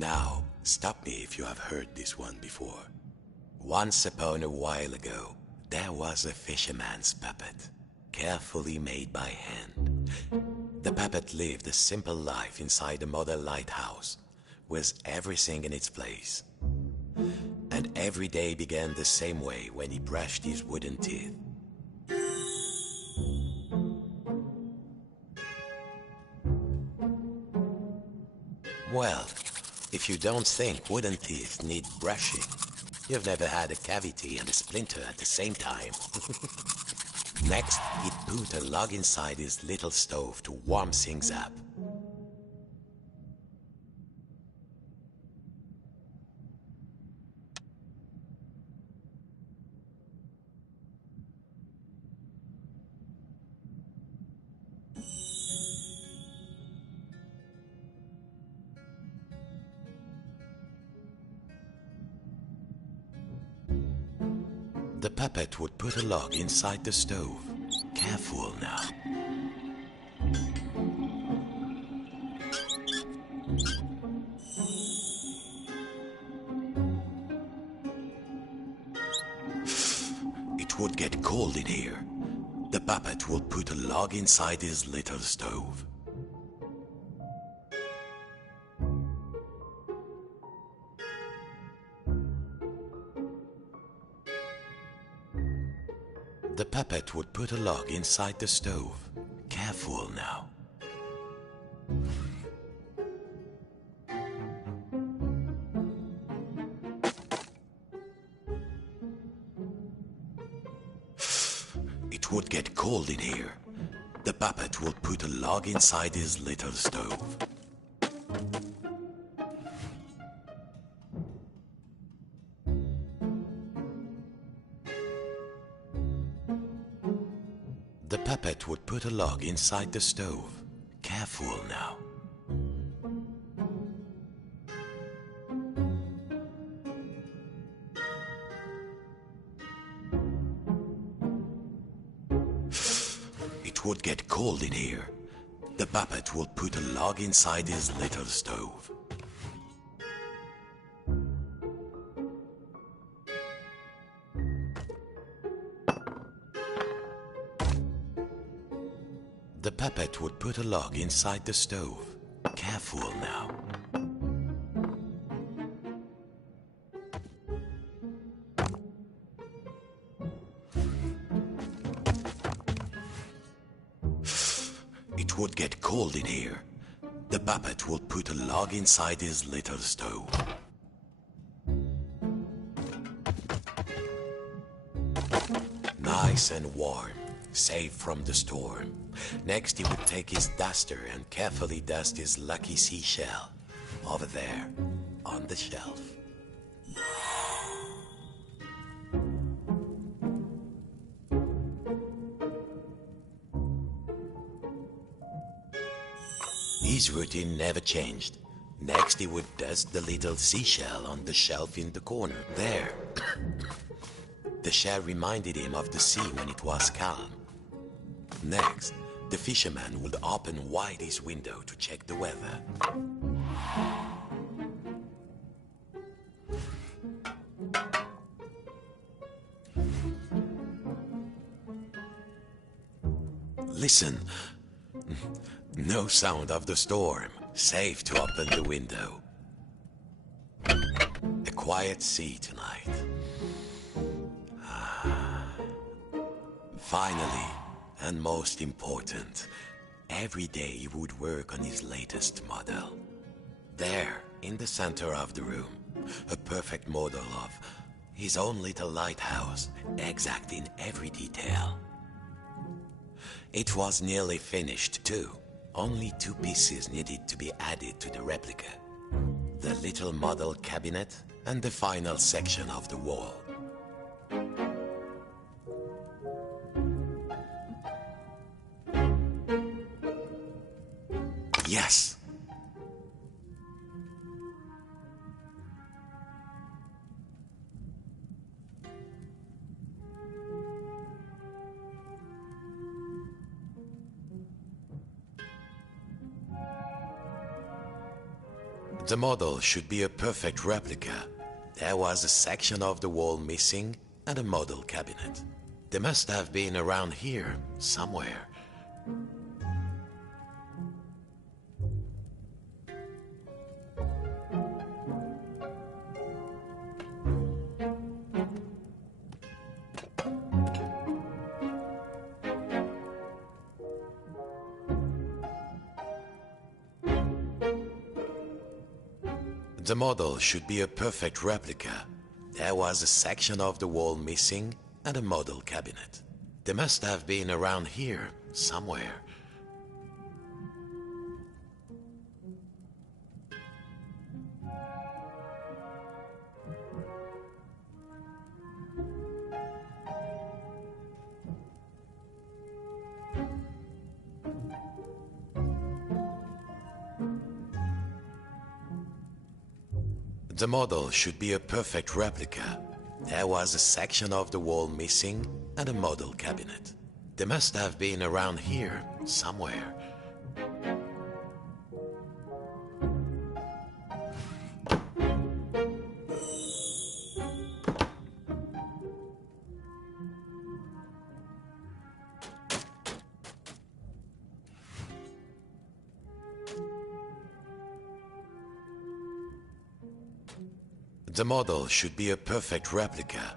Now, stop me if you have heard this one before. Once upon a while ago, there was a fisherman's puppet, carefully made by hand. The puppet lived a simple life inside a model lighthouse, with everything in its place. And every day began the same way when he brushed his wooden teeth. Well, if you don't think wooden teeth need brushing, you've never had a cavity and a splinter at the same time. Next, he'd put a log inside his little stove to warm things up. The puppet would put a log inside the stove. Careful now. It would get cold in here. The puppet would put a log inside his little stove. The puppet would put a log inside the stove. Careful now. It would get cold in here. The puppet would put a log inside his little stove. The puppet would put a log inside the stove. Careful now. It would get cold in here. The puppet would put a log inside his little stove. The puppet would put a log inside the stove. Careful now. It would get cold in here. The puppet would put a log inside his little stove. Nice and warm, safe from the storm. Next he would take his duster and carefully dust his lucky seashell over there on the shelf. His routine never changed. Next he would dust the little seashell on the shelf in the corner. There. The shell reminded him of the sea when it was calm. Next, the fisherman would open wide his window to check the weather. Listen. No sound of the storm. Safe to open the window. A quiet sea tonight. Finally, and most important, every day he would work on his latest model. There, in the center of the room, a perfect model of his own little lighthouse, exact in every detail. It was nearly finished too. Only 2 pieces needed to be added to the replica. The little model cabinet and the final section of the wall. Yes! The model should be a perfect replica. There was a section of the wall missing and a model cabinet. They must have been around here, somewhere. The model should be a perfect replica. There was a section of the wall missing and a model cabinet. They must have been around here, somewhere. The model should be a perfect replica. There was a section of the wall missing and a model cabinet. They must have been around here, somewhere. The model should be a perfect replica.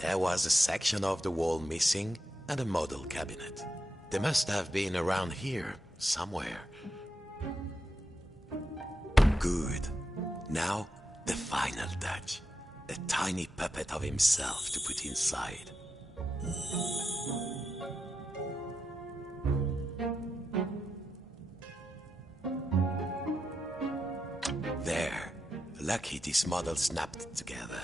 There was a section of the wall missing and a model cabinet. They must have been around here, somewhere. Good. Now, the final touch. A tiny puppet of himself to put inside. There. Lucky this model snapped together.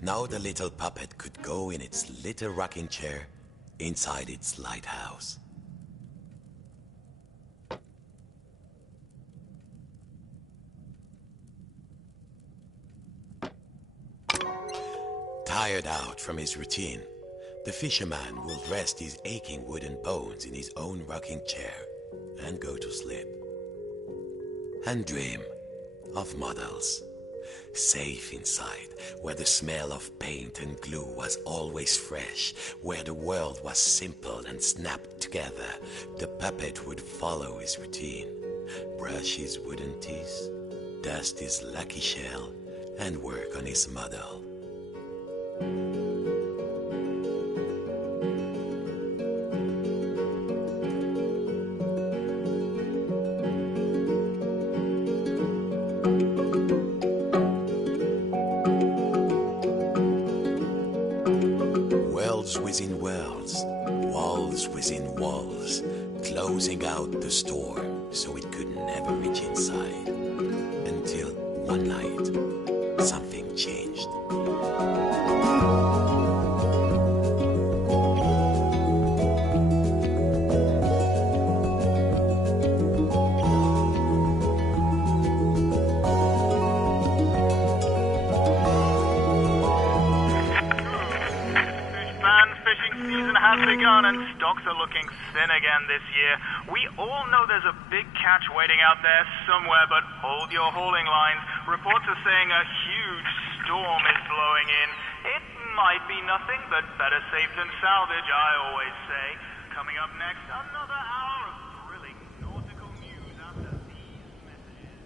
Now the little puppet could go in its little rocking chair inside its lighthouse. Tired out from his routine, the fisherman will rest his aching wooden bones in his own rocking chair and go to sleep. And dream of models. Safe inside, where the smell of paint and glue was always fresh, where the world was simple and snapped together, the puppet would follow his routine, brush his wooden teeth, dust his lucky shell, and work on his model. Worlds within worlds, walls within walls, closing out the storm so it could never reach inside. Until one night, something changed. Has begun and stocks are looking thin again this year. We all know there's a big catch waiting out there somewhere, but hold your hauling lines. Reports are saying a huge storm is blowing in. It might be nothing, but better safe than salvage, I always say. Coming up next, another hour of thrilling nautical news after these messages.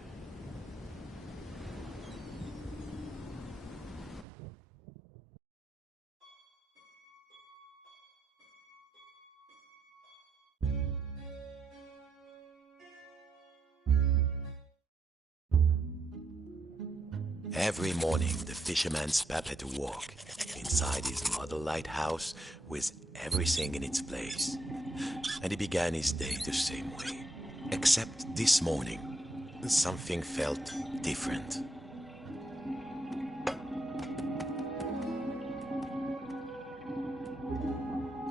Every morning, the fisherman's puppet woke inside his model lighthouse with everything in its place. And he began his day the same way. Except this morning, something felt different.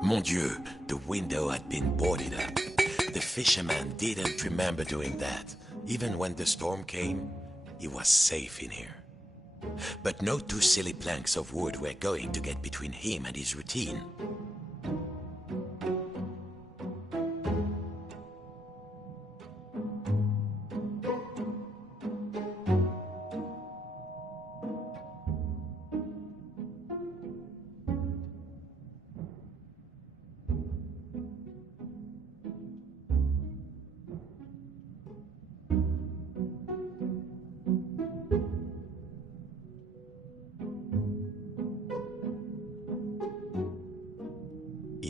Mon Dieu, the window had been boarded up. The fisherman didn't remember doing that. Even when the storm came, he was safe in here. But no two silly planks of wood were going to get between him and his routine.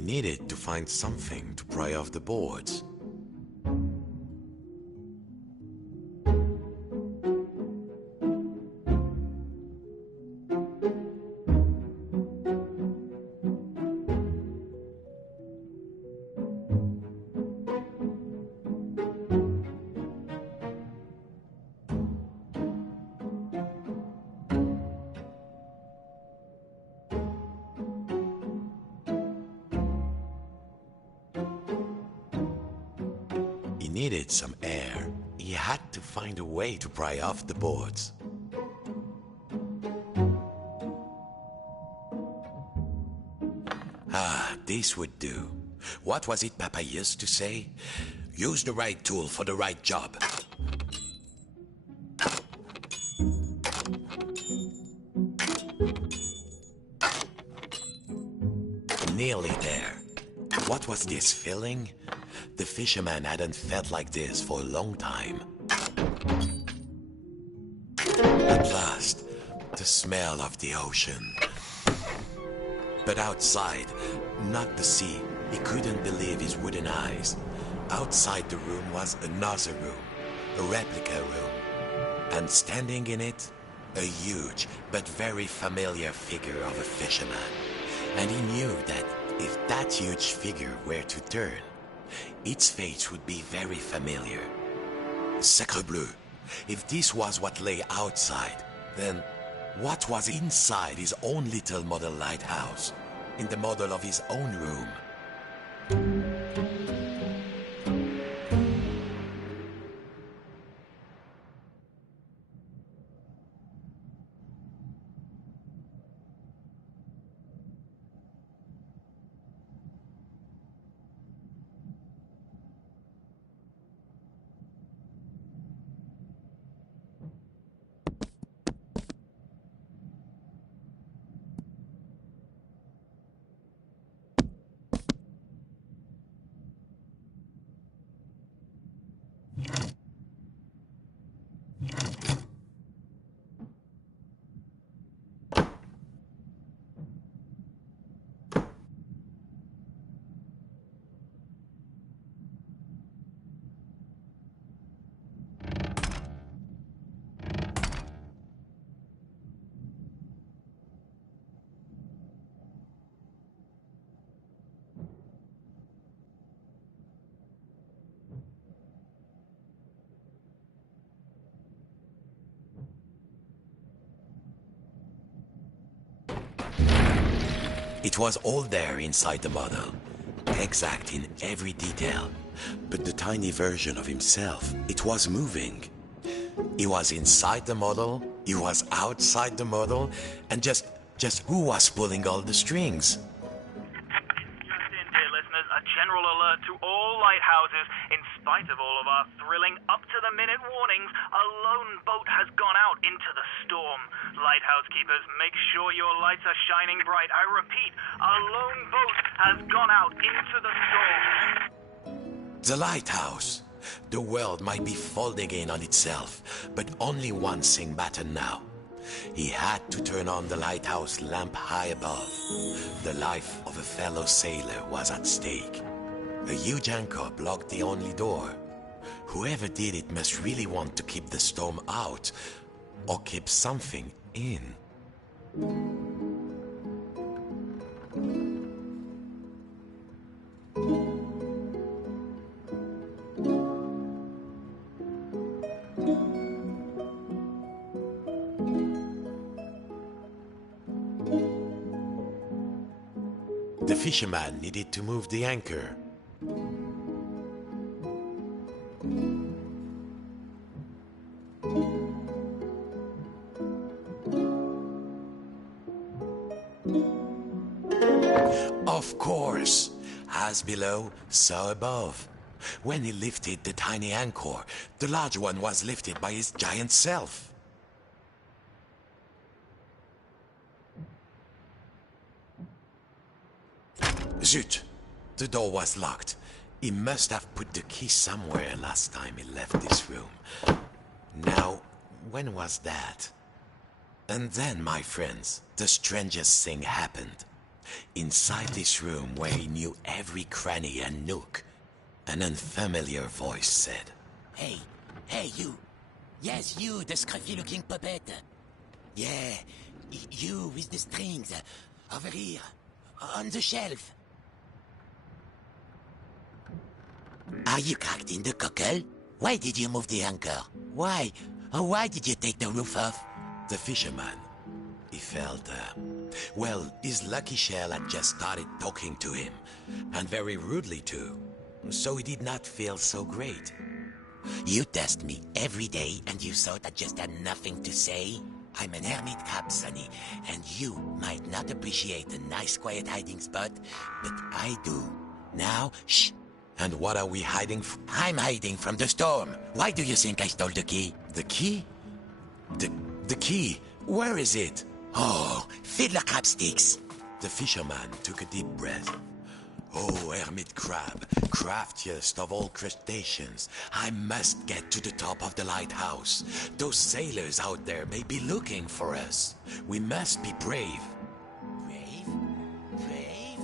needed to find something to pry off the boards. He needed some air. He had to find a way to pry off the boards. Ah, this would do. What was it Papa used to say? Use the right tool for the right job. Nearly there. What was this feeling? The fisherman hadn't felt like this for a long time. At last, the smell of the ocean. But outside, not the sea. He couldn't believe his wooden eyes. Outside the room was another room, a replica room. And standing in it, a huge but very familiar figure of a fisherman. And he knew that if that huge figure were to turn, its face would be very familiar. Sacre bleu! If this was what lay outside, then what was inside his own little model lighthouse, in the model of his own room? It was all there inside the model, exact in every detail. But the tiny version of himself, it was moving. He was inside the model, he was outside the model, and just who was pulling all the strings? Just in, dear listeners, a general alert to all lighthouses. In spite of all of our thrilling up-to-the-minute warnings, a lone boat has gone out into the storm. Lighthouse keepers, make sure your lights are shining bright. I repeat, a lone boat has gone out into the storm. The lighthouse. The world might be folding in on itself, but only one thing mattered now. He had to turn on the lighthouse lamp high above. The life of a fellow sailor was at stake. A huge anchor blocked the only door. Whoever did it must really want to keep the storm out, or keep something in. The fisherman needed to move the anchor. Of course, as below, so above. When he lifted the tiny anchor, the large one was lifted by his giant self. Zut! The door was locked. He must have put the key somewhere last time he left this room. Now, when was that? And then, my friends, the strangest thing happened. Inside this room where he knew every cranny and nook, an unfamiliar voice said, Hey, hey, you. Yes, you, the scruffy-looking puppet. Yeah, you with the strings. Over here, on the shelf. Are you cracked in the cockle? Why did you move the anchor? Why? Oh, why did you take the roof off? The fisherman. He felt, well, his lucky shell had just started talking to him, and very rudely too, so he did not feel so great. You test me every day and you thought I just had nothing to say? I'm an hermit crab, Sonny, and you might not appreciate a nice quiet hiding spot, but I do. Now, shh. And what are we hiding from? I'm hiding from the storm. Why do you think I stole the key? The key? The key? Where is it? Oh, fiddler crab sticks. The fisherman took a deep breath. Oh, hermit crab, craftiest of all crustaceans, I must get to the top of the lighthouse. Those sailors out there may be looking for us. We must be brave. Brave? Brave?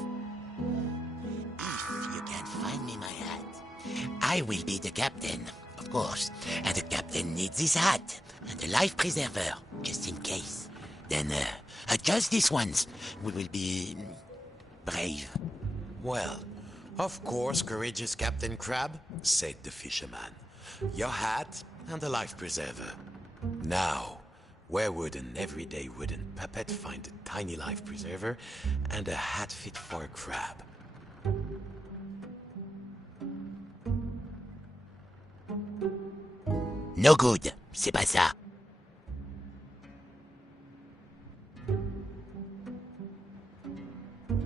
If you can't find me my hat, I will be the captain, of course. And the captain needs his hat and a life preserver, just in case. Then, just this once, we will be brave. Well, of course, courageous Captain Crab, said the fisherman. Your hat and a life preserver. Now, where would an everyday wooden puppet find a tiny life preserver and a hat fit for a crab? No good, c'est pas ça.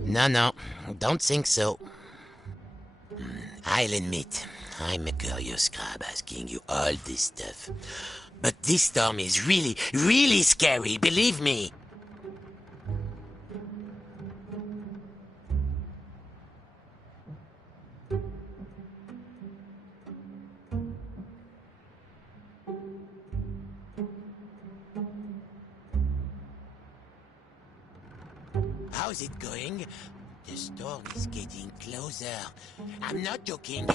No, don't think so. I'll admit, I'm a curious crab asking you all this stuff. But this storm is really, really scary, believe me. How's it going? The storm is getting closer. I'm not joking.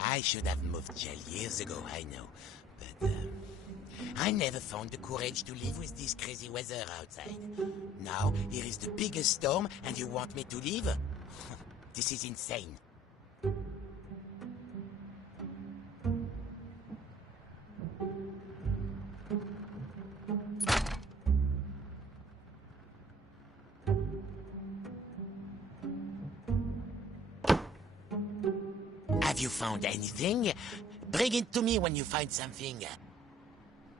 I should have moved gel years ago, I know. But, I never found the courage to live with this crazy weather outside. Now, here is the biggest storm, and you want me to leave? This is insane. Have you found anything? Bring it to me when you find something.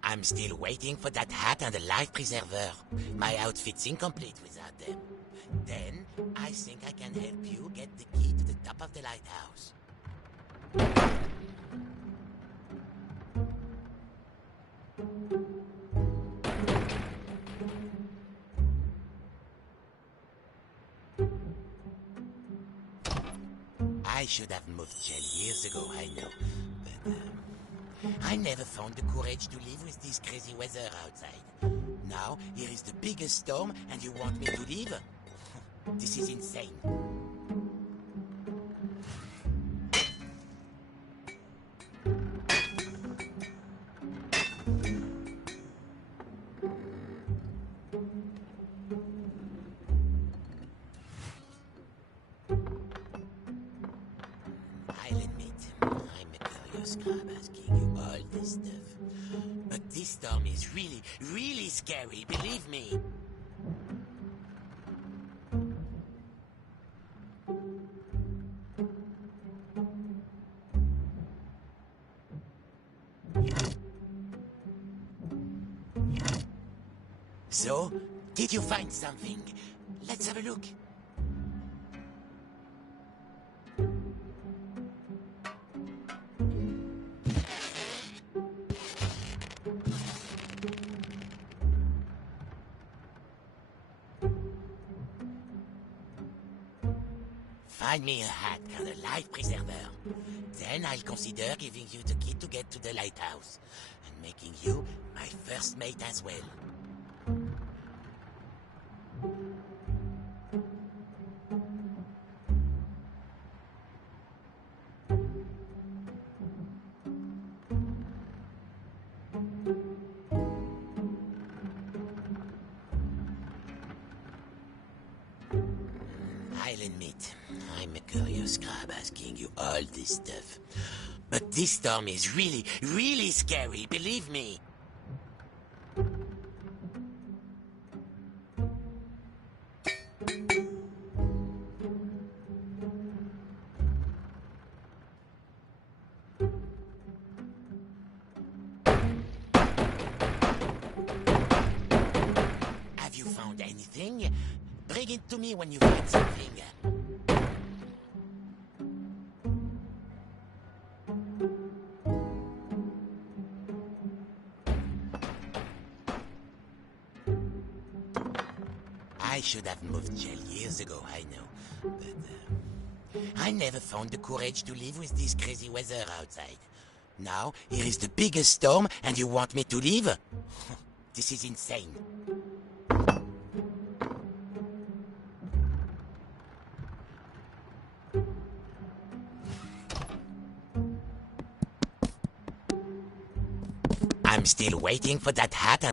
I'm still waiting for that hat and a life preserver. My outfit's incomplete without them. Then, I think I can help you get the key to the top of the lighthouse. I should have moved gel years ago, I know. But, I never found the courage to live with this crazy weather outside. Now, here is the biggest storm, and you want me to leave? This is insane. I'll admit, I'm a curious crab asking you all this stuff. But this storm is really, really scary, believe me. So, did you find something? Let's have a look. Find me a hat and a life preserver. Then I'll consider giving you the key to get to the lighthouse. And making you my first mate as well. I'll admit, I'm a curious crab asking you all this stuff. But this storm is really, really scary, believe me. Have you found anything? Bring it to me when you find something. I should have moved jail years ago, I know. But I never found the courage to live with this crazy weather outside. Now, here is the biggest storm and you want me to leave? This is insane. I'm still waiting for that hat and...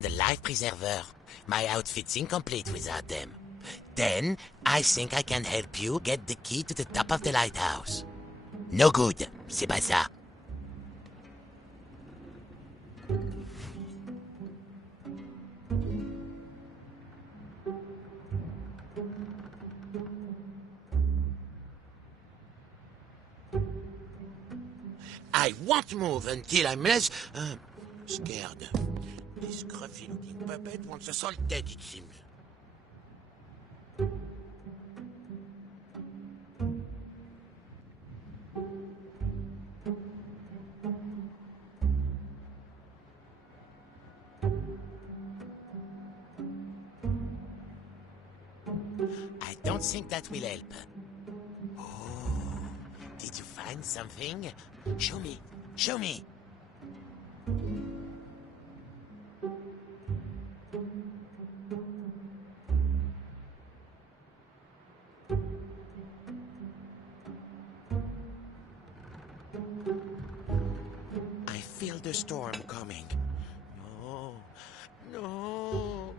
the life preserver. My outfit's incomplete without them. Then, I think I can help you get the key to the top of the lighthouse. No good, c'est pas ça. I won't move until I'm less... scared. This scruffy-looking puppet wants us all dead, it seems. I don't think that will help. Oh, did you find something? Show me, show me. I feel the storm coming. No, no.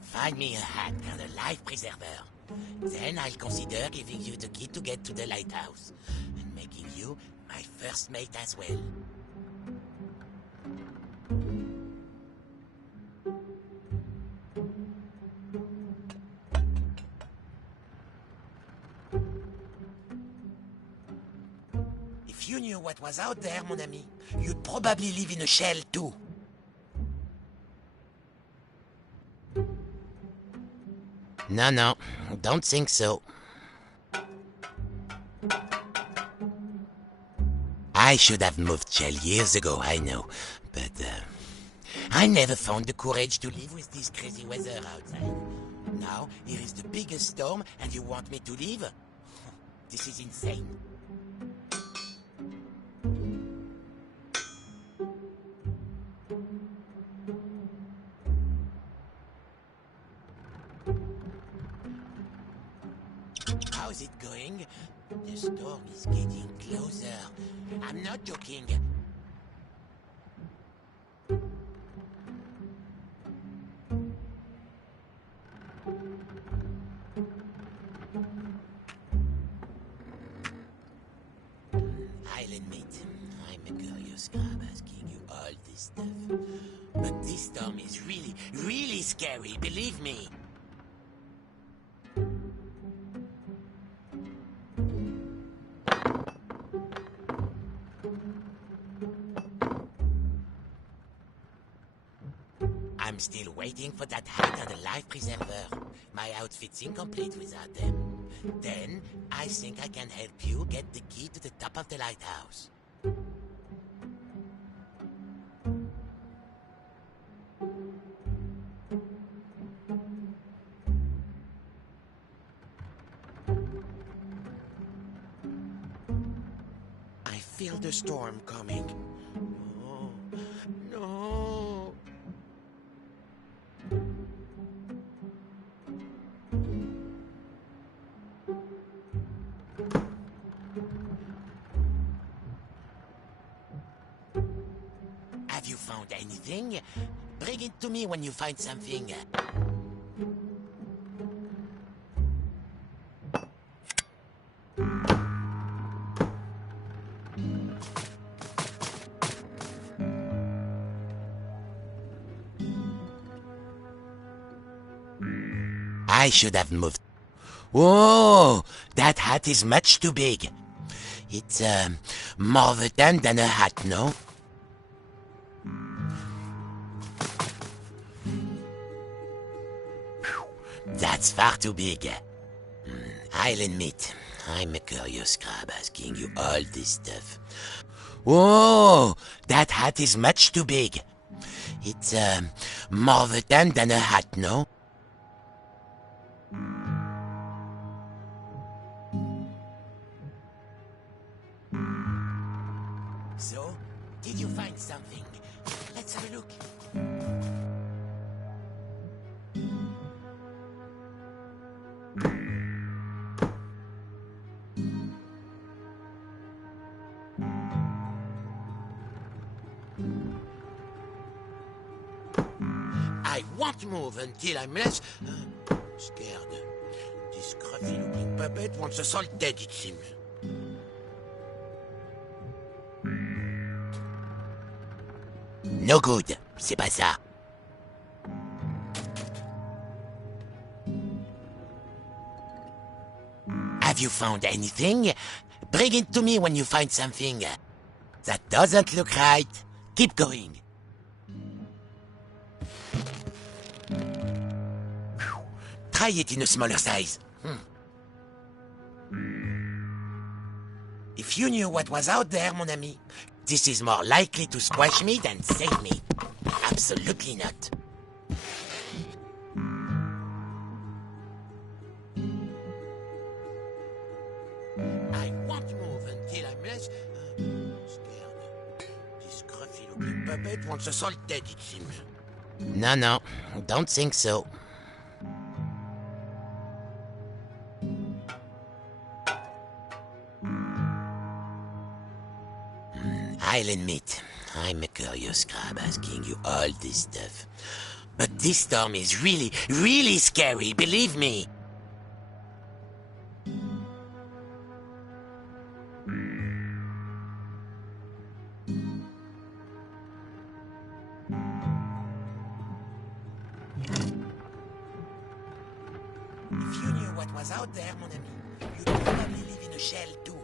Find me a hat and a life preserver. Then I'll consider giving you the key to get to the lighthouse. And making you my first mate as well. If you knew what was out there, mon ami, you'd probably live in a shell too. No, don't think so. I should have moved jail years ago, I know. But, I never found the courage to live with this crazy weather outside. Now, here is the biggest storm and you want me to leave? This is insane. How's it going? The storm is getting closer. I'm not joking. I'll admit, I'm a curious crab asking you all this stuff. But this storm is really, really scary, believe me. I'm still waiting for that hat and the life preserver. My outfit's incomplete without them. Then, I think I can help you get the key to the top of the lighthouse. I feel the storm coming. Oh, no. Have you found anything? Bring it to me when you find something. I should have moved. Whoa! That hat is much too big. It's, more of a tent than a hat, no? That's far too big. I'll admit, I'm a curious crab asking you all this stuff. Whoa! That hat is much too big. It's, more of a tent than a hat, no? So, did you find something? Let's have a look. I won't move until I'm less scared. This scruffy-looking puppet wants us all dead, it seems. No good, c'est pas ça. Have you found anything? Bring it to me when you find something. That doesn't look right. Keep going. Try it in a smaller size. If you knew what was out there, mon ami, this is more likely to squash me than save me. Absolutely not. I won't move until I'm less scared. This scruffy-looking puppet wants us all dead, it seems. No, don't think so. I'll admit, I'm a curious crab asking you all this stuff. But this storm is really, really scary, believe me. If you knew what was out there, mon ami, you'd probably live in a shell too.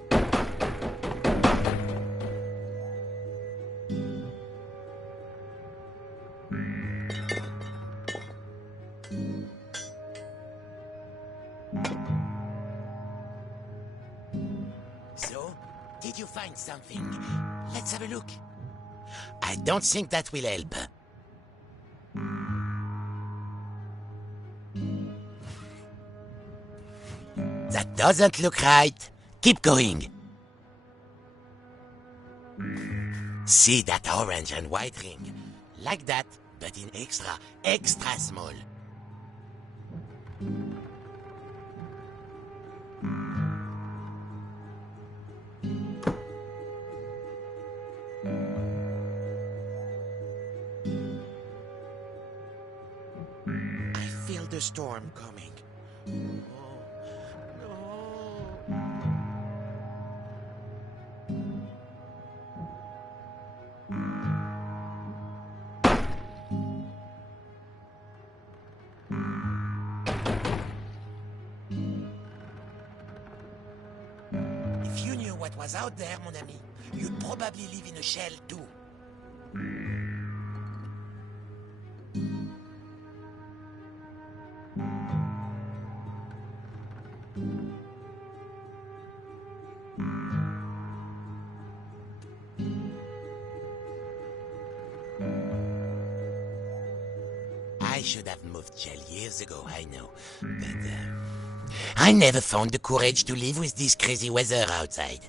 So, did you find something? Let's have a look. I don't think that will help. That doesn't look right. Keep going. See that orange and white ring? Like that, but in extra, extra small. I feel the storm coming. Oh, no. If you knew what was out there, mon ami, you'd probably live in a shell too. I should have moved Shell years ago, I know. But, I never found the courage to live with this crazy weather outside.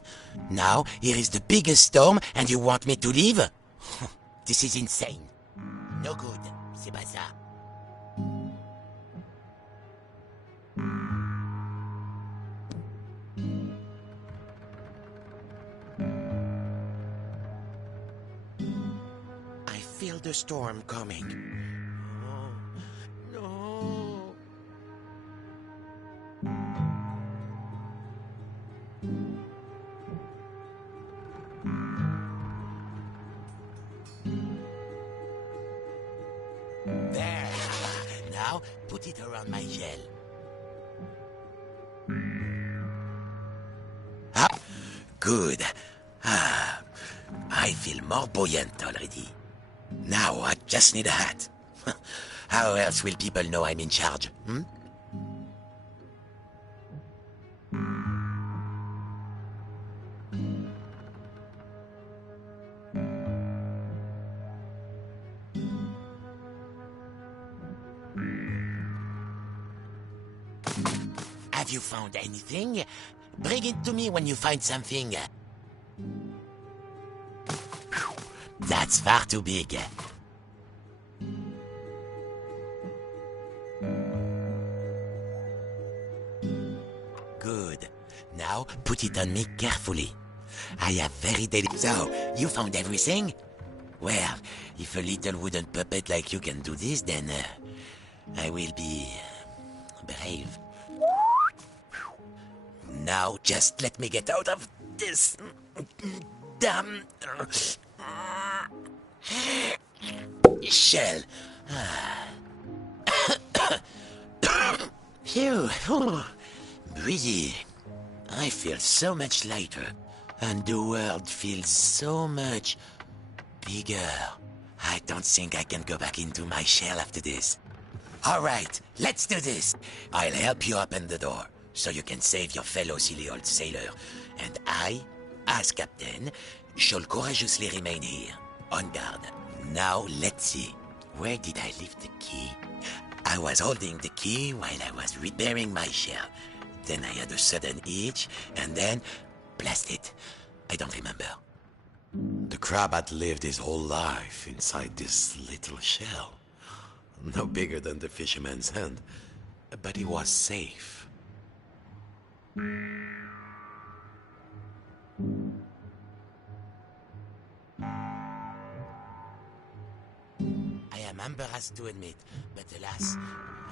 Now, here is the biggest storm, and you want me to leave? This is insane. No good. C'est pas ça. I feel the storm coming. Oh, no. There. Now, put it around my shell. Up. Good. I feel more buoyant already. Now I just need a hat. How else will people know I'm in charge, hmm? Have you found anything? Bring it to me when you find something. That's far too big. Good. Now, put it on me carefully. I have very delicate... So, you found everything? Well, if a little wooden puppet like you can do this, then I will be brave. Now, just let me get out of this damn shell. Phew. Breezy. I feel so much lighter, and the world feels so much bigger. I don't think I can go back into my shell after this. All right, let's do this. I'll help you open the door, so you can save your fellow silly old sailor. And I, as captain, shall courageously remain here, on guard. Now, let's see. Where did I leave the key? I was holding the key while I was repairing my shell. Then I had a sudden itch, and then... blast it. I don't remember. The crab had lived his whole life inside this little shell. No bigger than the fisherman's hand. But he was safe. I am embarrassed to admit, but alas,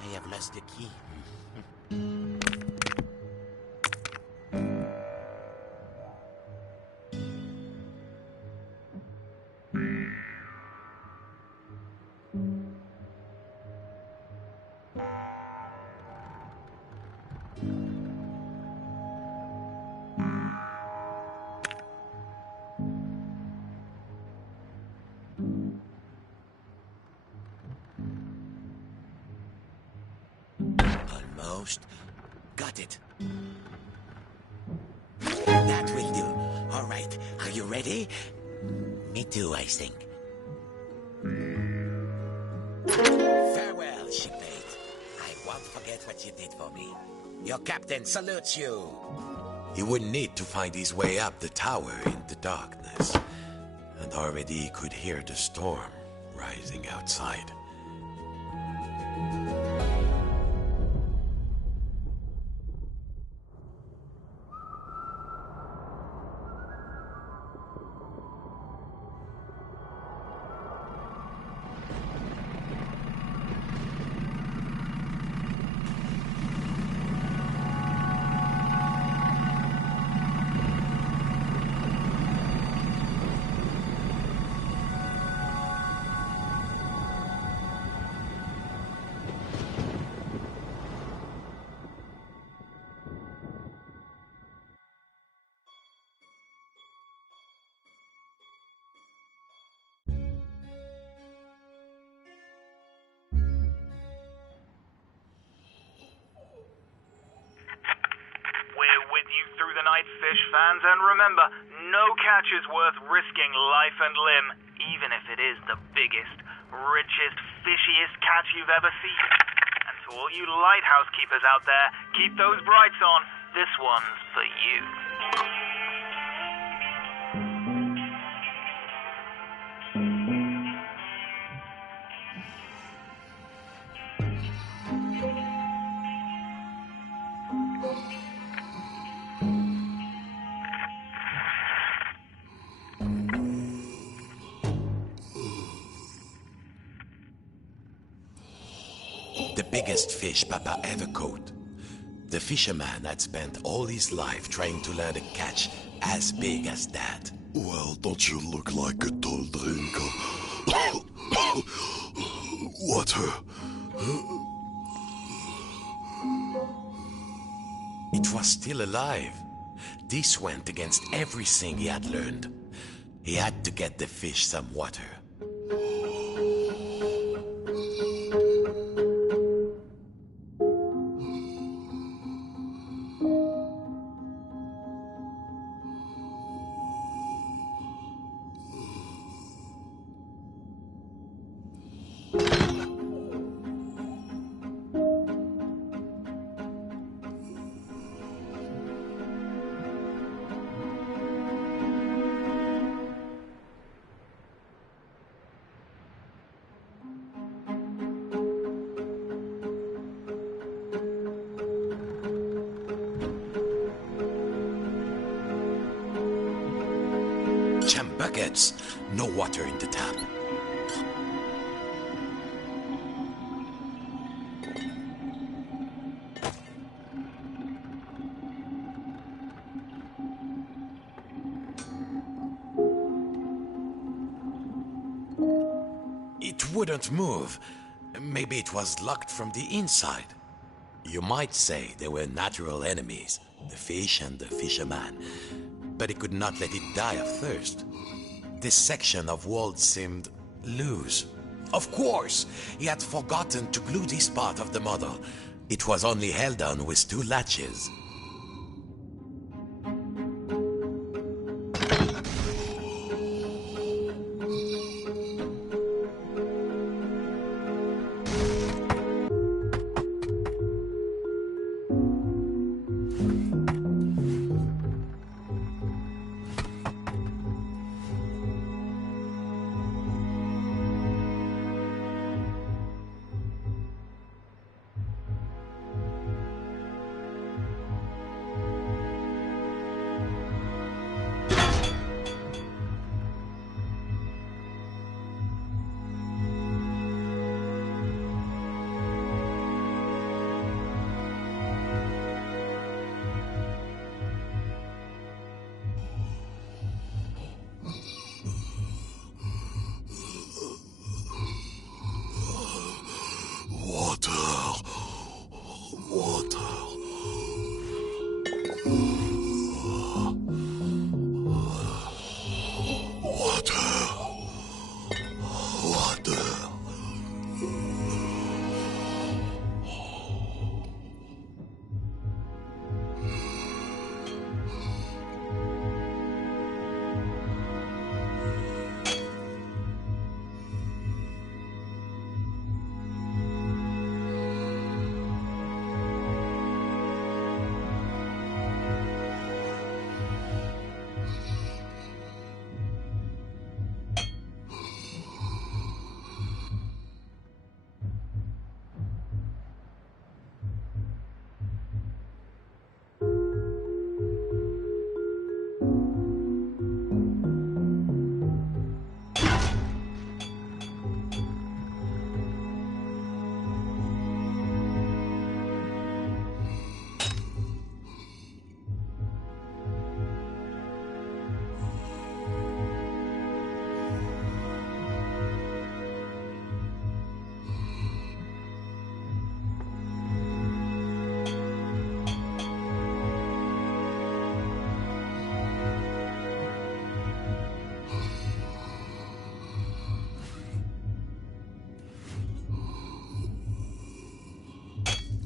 I have lost the key. Almost. Got it. That will do. All right. Are you ready? Me too, I think. Farewell, shipmate. I won't forget what you did for me. Your captain salutes you. He would need to find his way up the tower in the darkness. And already he could hear the storm rising outside. night, fish fans, and remember, no catch is worth risking life and limb, even if it is the biggest, richest, fishiest catch you've ever seen. And to all you lighthouse keepers out there, keep those brights on. This one's for you. The biggest fish Papa ever caught. The fisherman had spent all his life trying to learn a catch as big as that. Well, don't you look like a tall drinker? Water. It was still alive. This went against everything he had learned. He had to get the fish some water. Buckets, no water in the tap. It wouldn't move. Maybe it was locked from the inside. You might say they were natural enemies, the fish and the fisherman, but he could not let it die of thirst. This section of wall seemed loose. Of course, he had forgotten to glue this part of the model. It was only held on with 2 latches.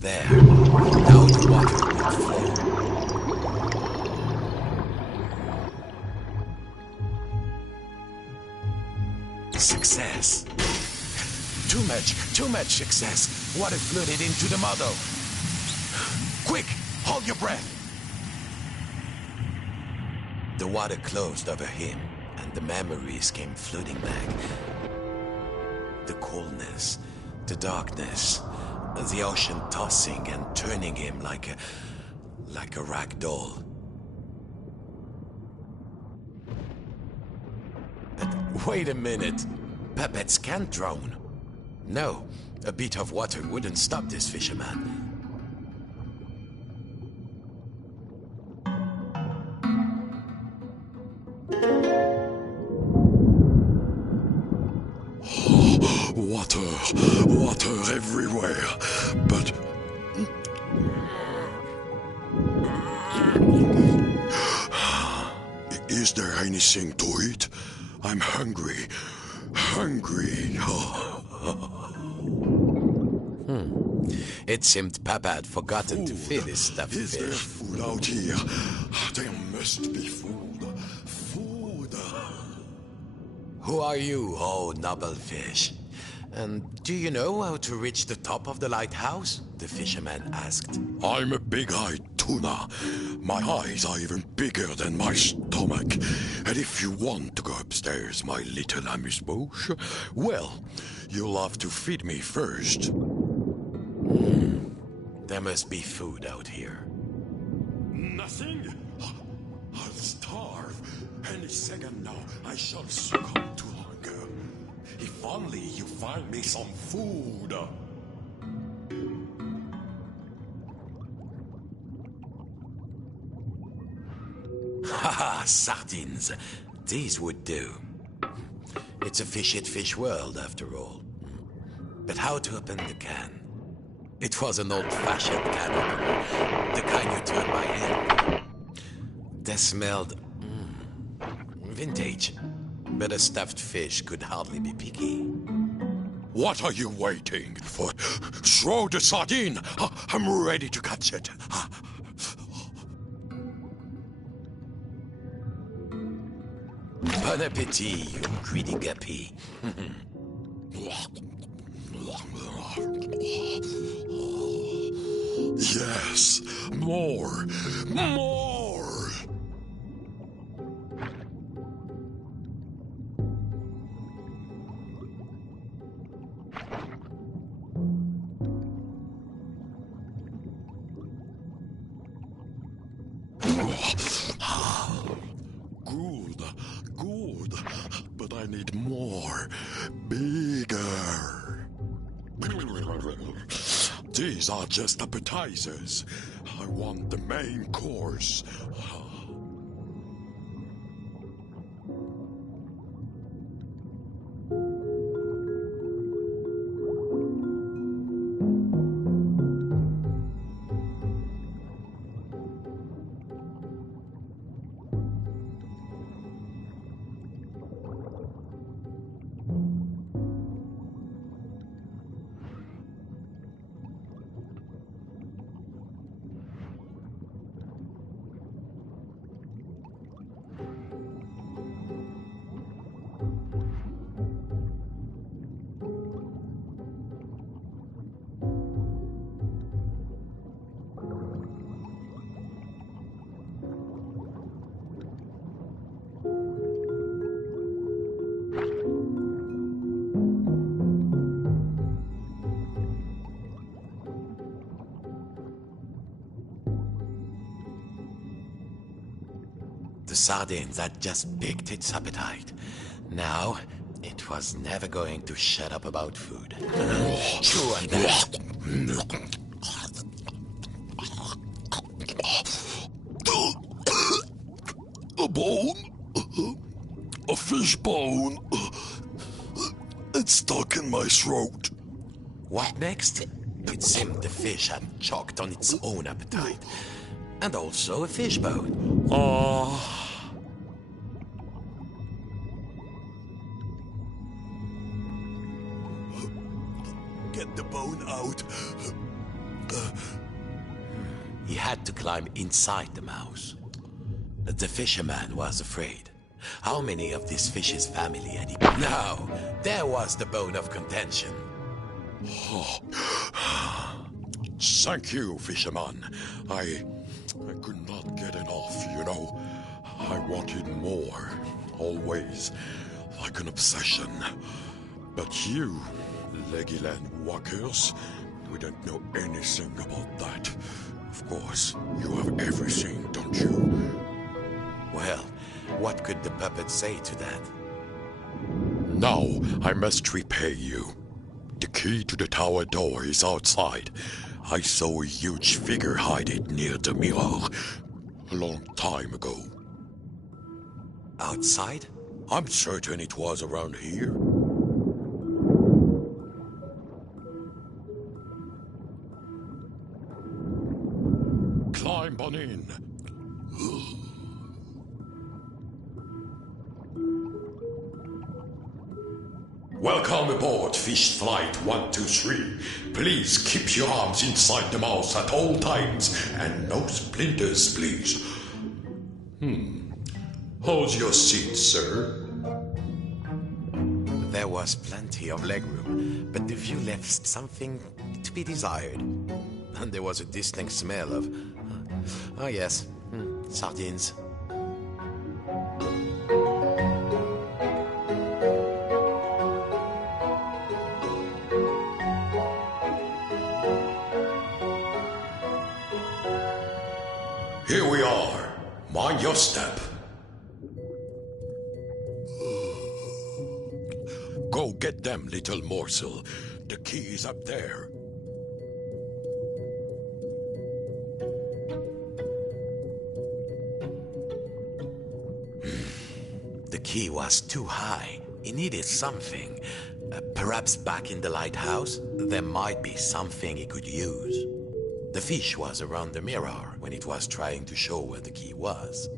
There. Now the water will flow. Too much success. Water flooded into the model. Quick! Hold your breath! The water closed over him, and the memories came flooding back. The coldness, the darkness, the ocean tossing and turning him like a rag doll. But wait a minute. Puppets can't drown. No, a bit of water wouldn't stop this fisherman. Water everywhere. But is there anything to eat? I'm hungry. It seemed Papa had forgotten to feed his stuffed Is there fish. food out here? There must be food. Food. Who are you, oh noble fish? And do you know how to reach the top of the lighthouse? The fisherman asked. I'm a big-eyed tuna. My eyes are even bigger than my stomach. And if you want to go upstairs, my little amuse-bouche, well, you'll have to feed me first. There must be food out here. Nothing? I'll starve. Any second now, I shall succumb to hunger. If only you find me some food. Haha, sardines. These would do. It's a fish-eat-fish world, after all. But how to open the can? It was an old-fashioned can opener, the kind you turn by hand. They smelled vintage, but a stuffed fish could hardly be picky. What are you waiting for? Throw the sardine. I'm ready to catch it. Bon appétit, you greedy guppy. Yes, more. Good, but I need more, bigger. These are just appetizers. I want the main course. The sardines had just piqued its appetite. Now, it was never going to shut up about food. Chew on that. A bone? A fish bone? It's stuck in my throat. What next? It seemed the fish had choked on its own appetite. And also a fish bone. Get the bone out. He had to climb inside the mouse. The fisherman was afraid. How many of this fish's family had he? Now, there was the bone of contention. Thank you, Fisherman. I could not get enough, you know. I wanted more, always, like an obsession. But you, Legoland walkers, we don't know anything about that. Of course, you have everything, don't you? Well, what could the puppet say to that? Now I must repay you. The key to the tower door is outside. I saw a huge figure hide it near the mirror a long time ago. Outside? I'm certain it was around here. Climb on in. Welcome aboard Fish Flight 123. Please keep your arms inside the mouth at all times and no splinters, please. Hold your seat, sir. There was plenty of legroom, but the view left something to be desired. And there was a distinct smell of... oh yes, sardines. Here we are. Mind your step. Go get them, little morsel. The key is up there. The key was too high. It needed something. Perhaps back in the lighthouse, there might be something he could use. The fish was around the mirror when it was trying to show where the key was.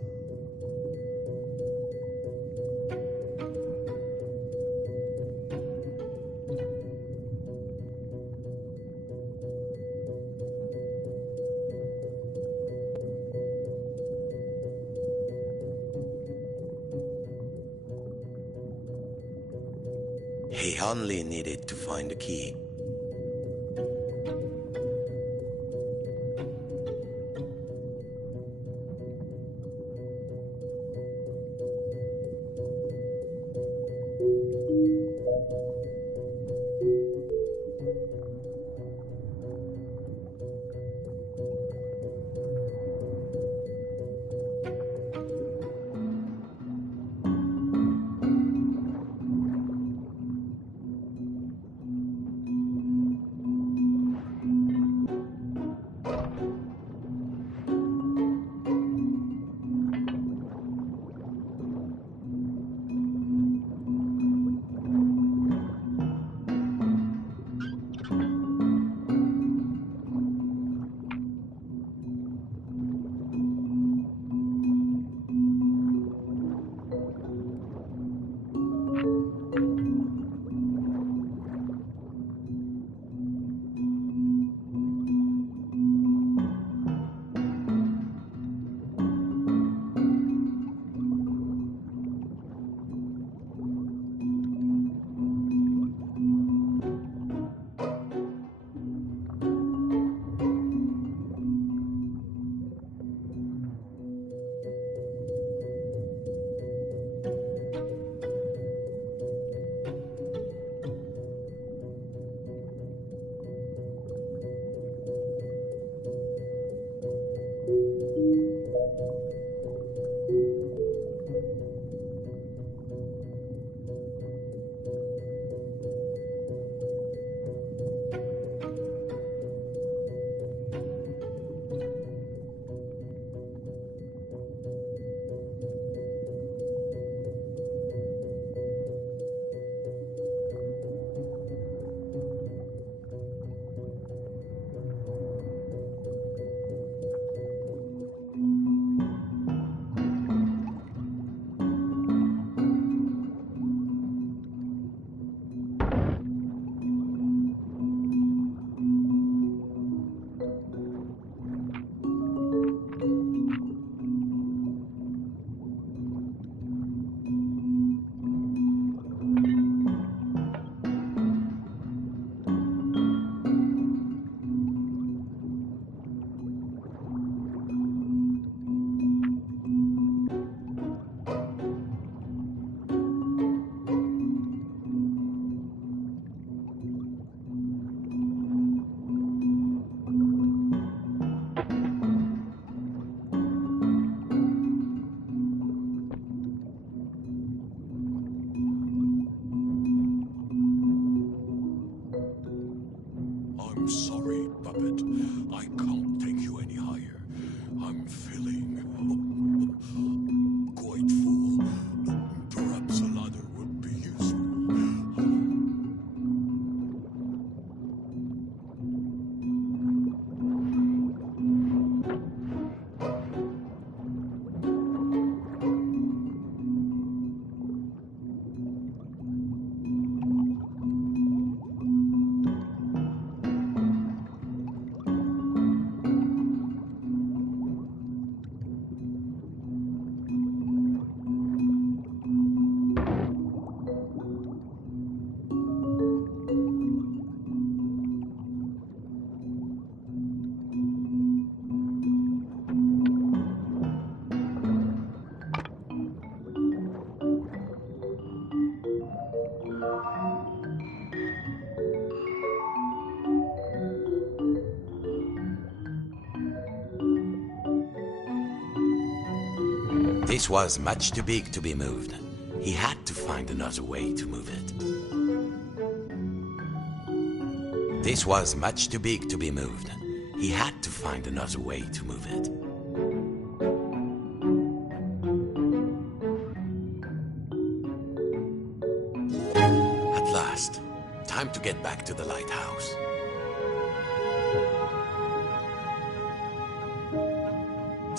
He only needed to find the key. This was much too big to be moved. He had to find another way to move it. This was much too big to be moved. He had to find another way to move it. At last, time to get back to the lighthouse.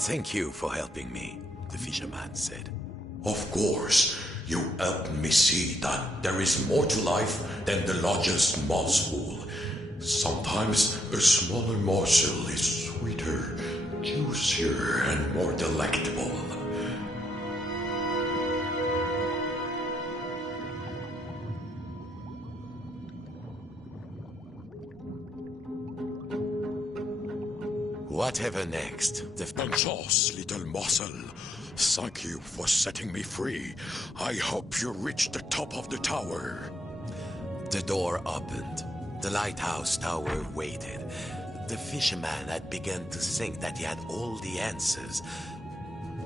Thank you for helping me, the fisherman said. Of course, you helped me see that there is more to life than the largest mouthful. Sometimes a smaller morsel is sweeter, juicier, and more delectable. Whatever next, the Bonchance, little morsel. Thank you for setting me free. I hope you reach the top of the tower. The door opened. The lighthouse tower waited. The fisherman had begun to think that he had all the answers,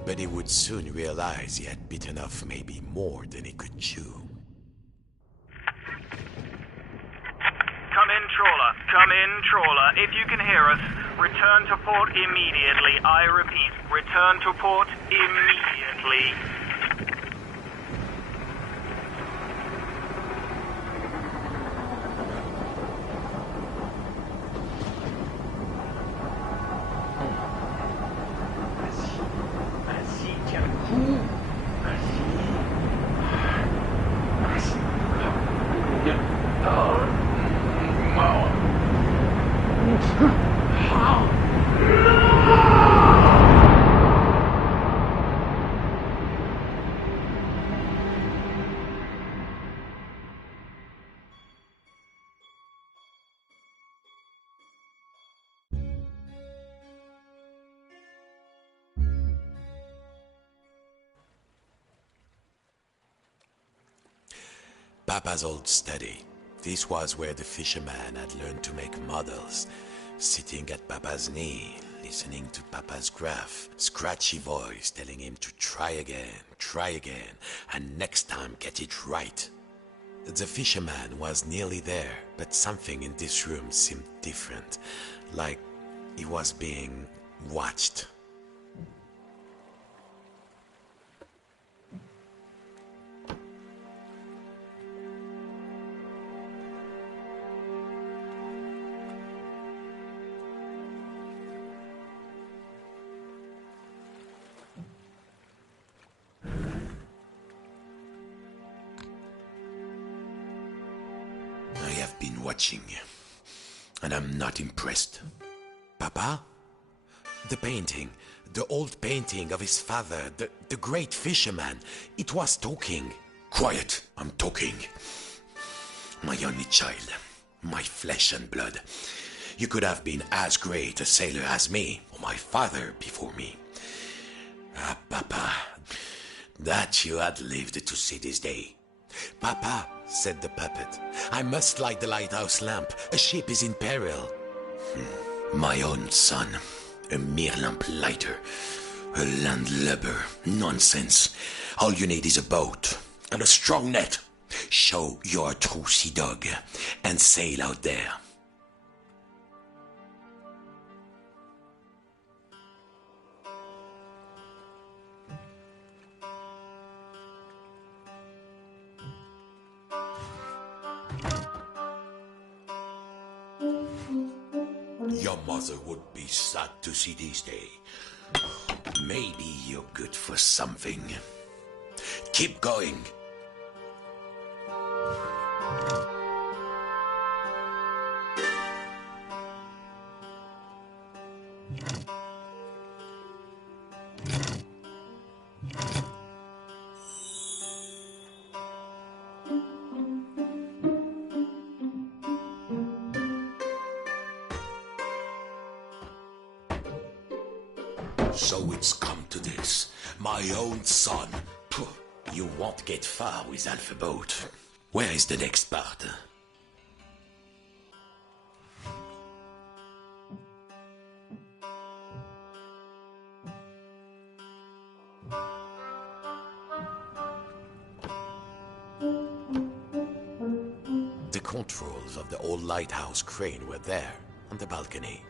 but he would soon realize he had bitten off maybe more than he could chew. Come in, trawler. Come in, trawler. If you can hear us, return to port immediately. I repeat, return to port immediately. Papa's old study. This was where the fisherman had learned to make models. Sitting at Papa's knee, listening to Papa's gruff, scratchy voice telling him to try again, and next time get it right. The fisherman was nearly there, but something in this room seemed different, like he was being watched. I have been watching, and I'm not impressed. Papa? The painting, the old painting of his father, the great fisherman, it was talking. Quiet, I'm talking. My only child, my flesh and blood. You could have been as great a sailor as me, or my father before me. Ah, Papa, that you had lived to see this day. Papa, said the puppet, I must light the lighthouse lamp. A ship is in peril. My own son, a mere lamp lighter, a landlubber, nonsense. All you need is a boat and a strong net. Show you're a true sea dog and sail out there. Your mother would be sad to see this day. Maybe you're good for something. Keep going. So it's come to this. My own son. Pooh, you won't get far with half a boat. Where is the next part? The controls of the old lighthouse crane were there, on the balcony.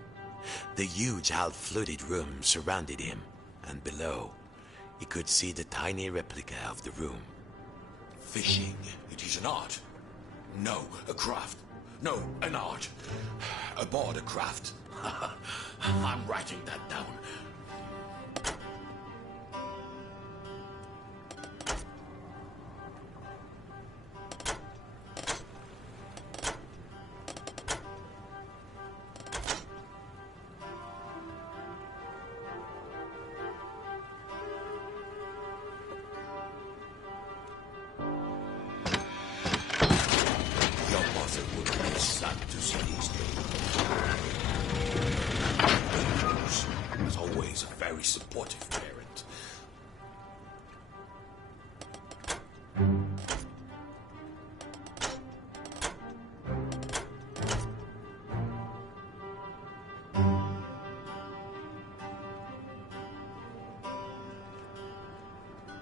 The huge half-flooded room surrounded him, and below, he could see the tiny replica of the room. Fishing, it is an art. No, a craft. No, an art. Aboard a craft. I'm writing that down. Your mother would be sad to see these days. As always, a very supportive parent.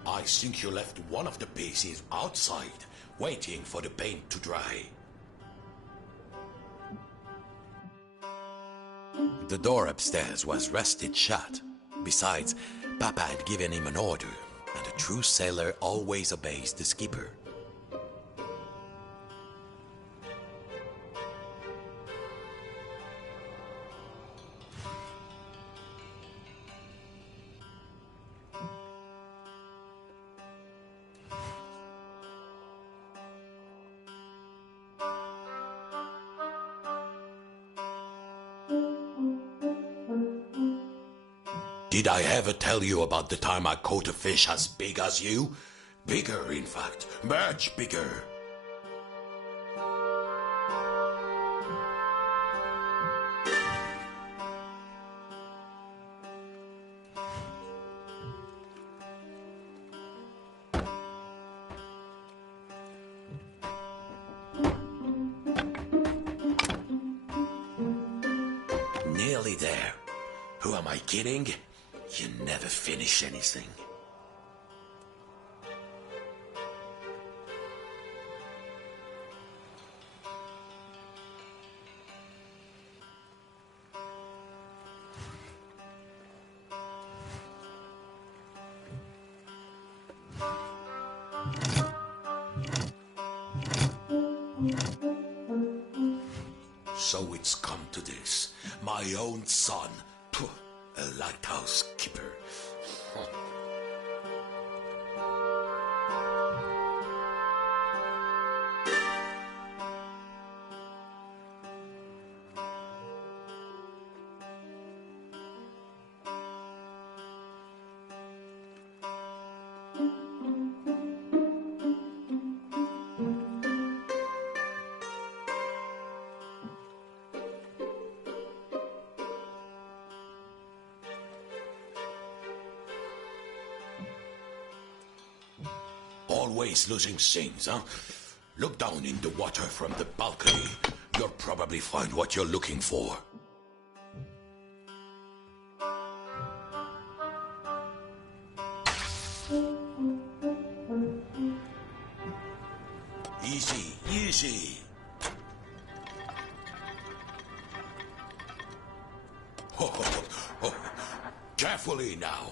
I think you left one of the pieces outside, waiting for the paint to dry. The door upstairs was rusted shut. Besides, Papa had given him an order, and a true sailor always obeys the skipper. Did I ever tell you about the time I caught a fish as big as you? Bigger, in fact. Much bigger. Nearly there. Who am I kidding? You never finish anything. So it's come to this. My own son. Phew, a lighthouse keeper. Always losing things, huh? Look down in the water from the balcony. You'll probably find what you're looking for. Easy, easy. Ho, ho, ho, ho. Carefully now.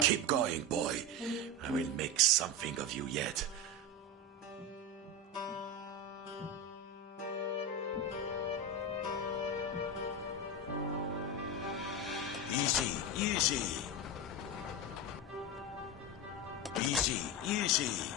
Keep going, boy. I will make something of you yet. Easy, easy. Easy, easy.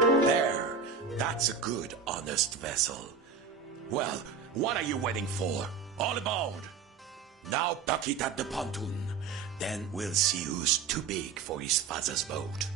There. That's a good, honest vessel. Well, what are you waiting for? All aboard! Now buck it at the pontoon. Then we'll see who's too big for his father's boat.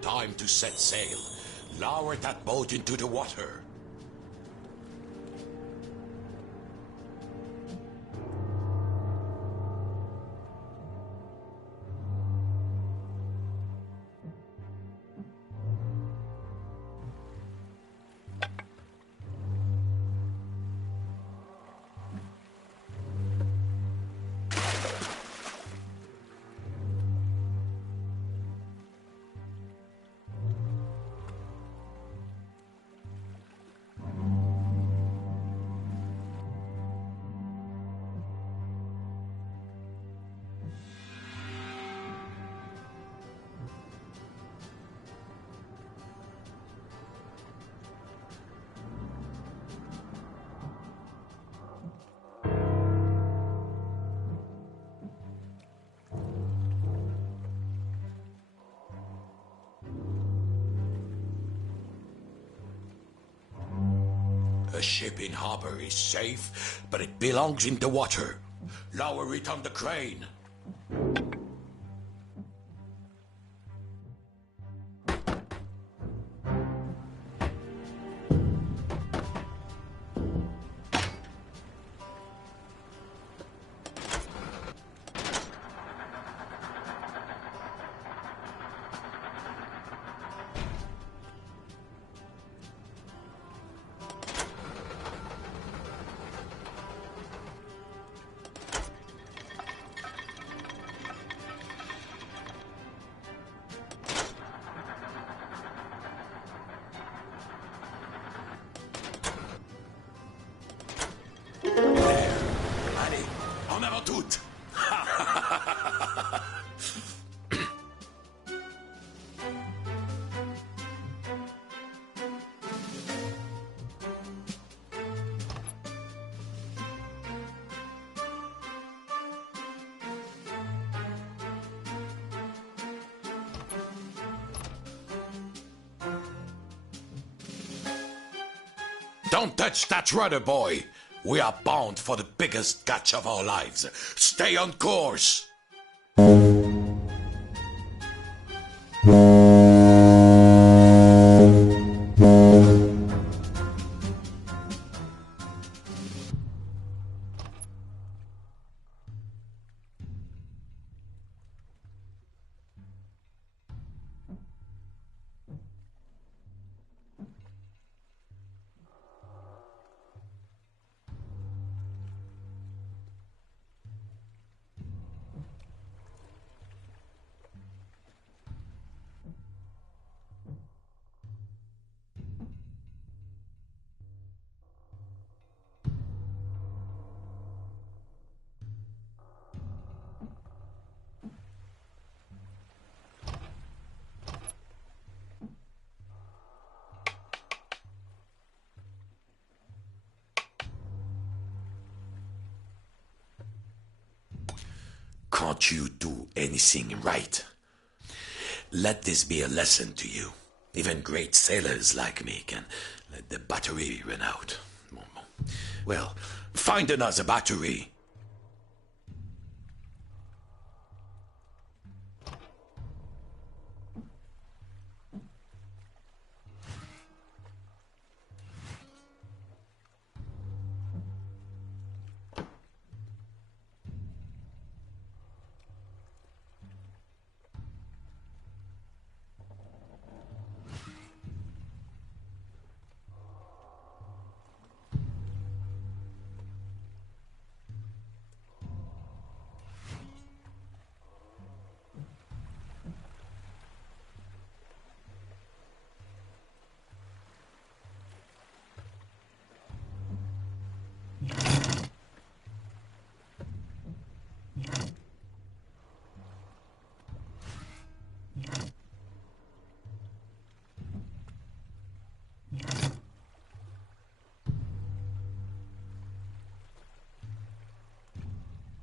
Time to set sail. Lower that boat into the water. A ship in harbor is safe, but it belongs in the water. Lower it on the crane. Allez, en avant toutes. Don't touch that rudder, boy. We are bound for the biggest catch of our lives. Stay on course. Can't you do anything right? Let this be a lesson to you. Even great sailors like me can let the battery run out. Well, find another battery.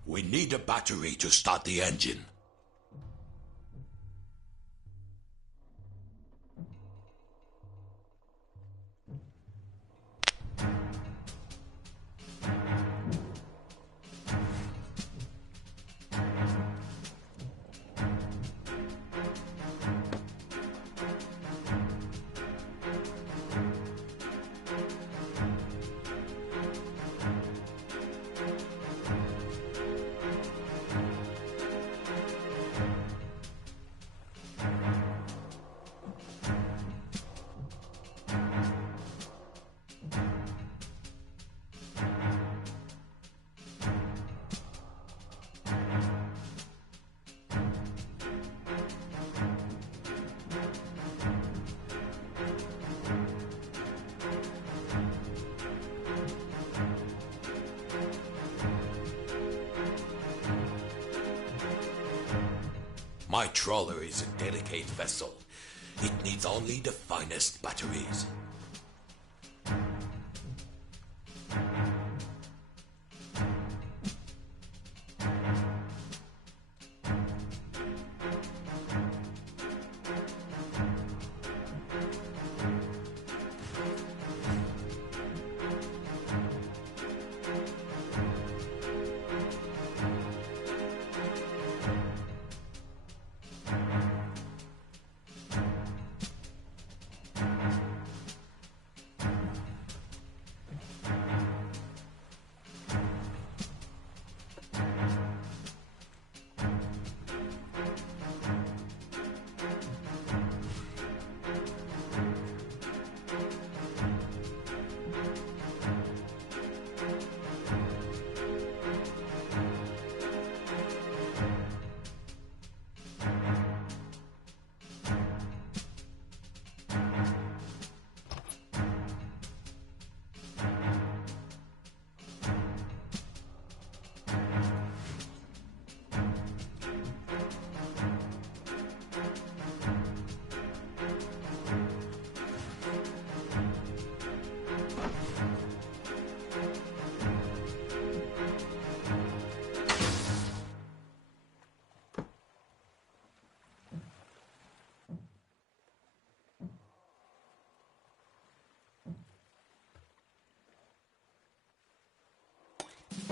We need a battery to start the engine. My trawler is a delicate vessel. It needs only the finest batteries.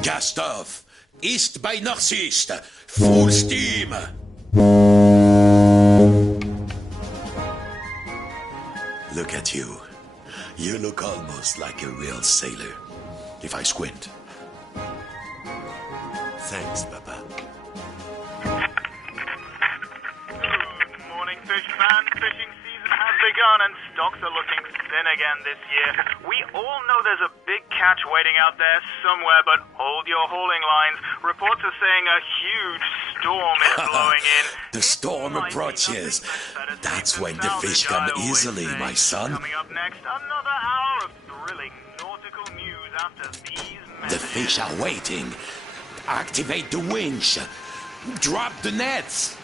Gas off. East by northeast. Full steam. Look at you. You look almost like a real sailor. If I squint. Thanks, Papa. Good morning, fish fans. Fishing season has begun and stocks are looking thin again this year. We all know there's a big catch waiting out there somewhere, but hold your hauling lines. Reports are saying a huge storm is blowing in. The storm approaches. That's when the fish come easily, my son. Coming up next, another hour of thrilling nautical news after these The messages. fish are waiting. Activate the winch. Drop the nets.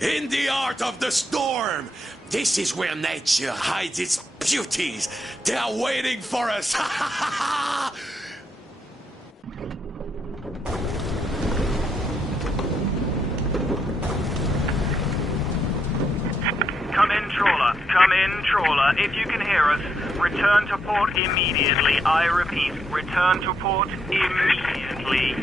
In the heart of the storm, this is where nature hides its beauties. They are waiting for us. Come in, trawler. Come in, trawler. If you can hear us, return to port immediately. I repeat, return to port immediately.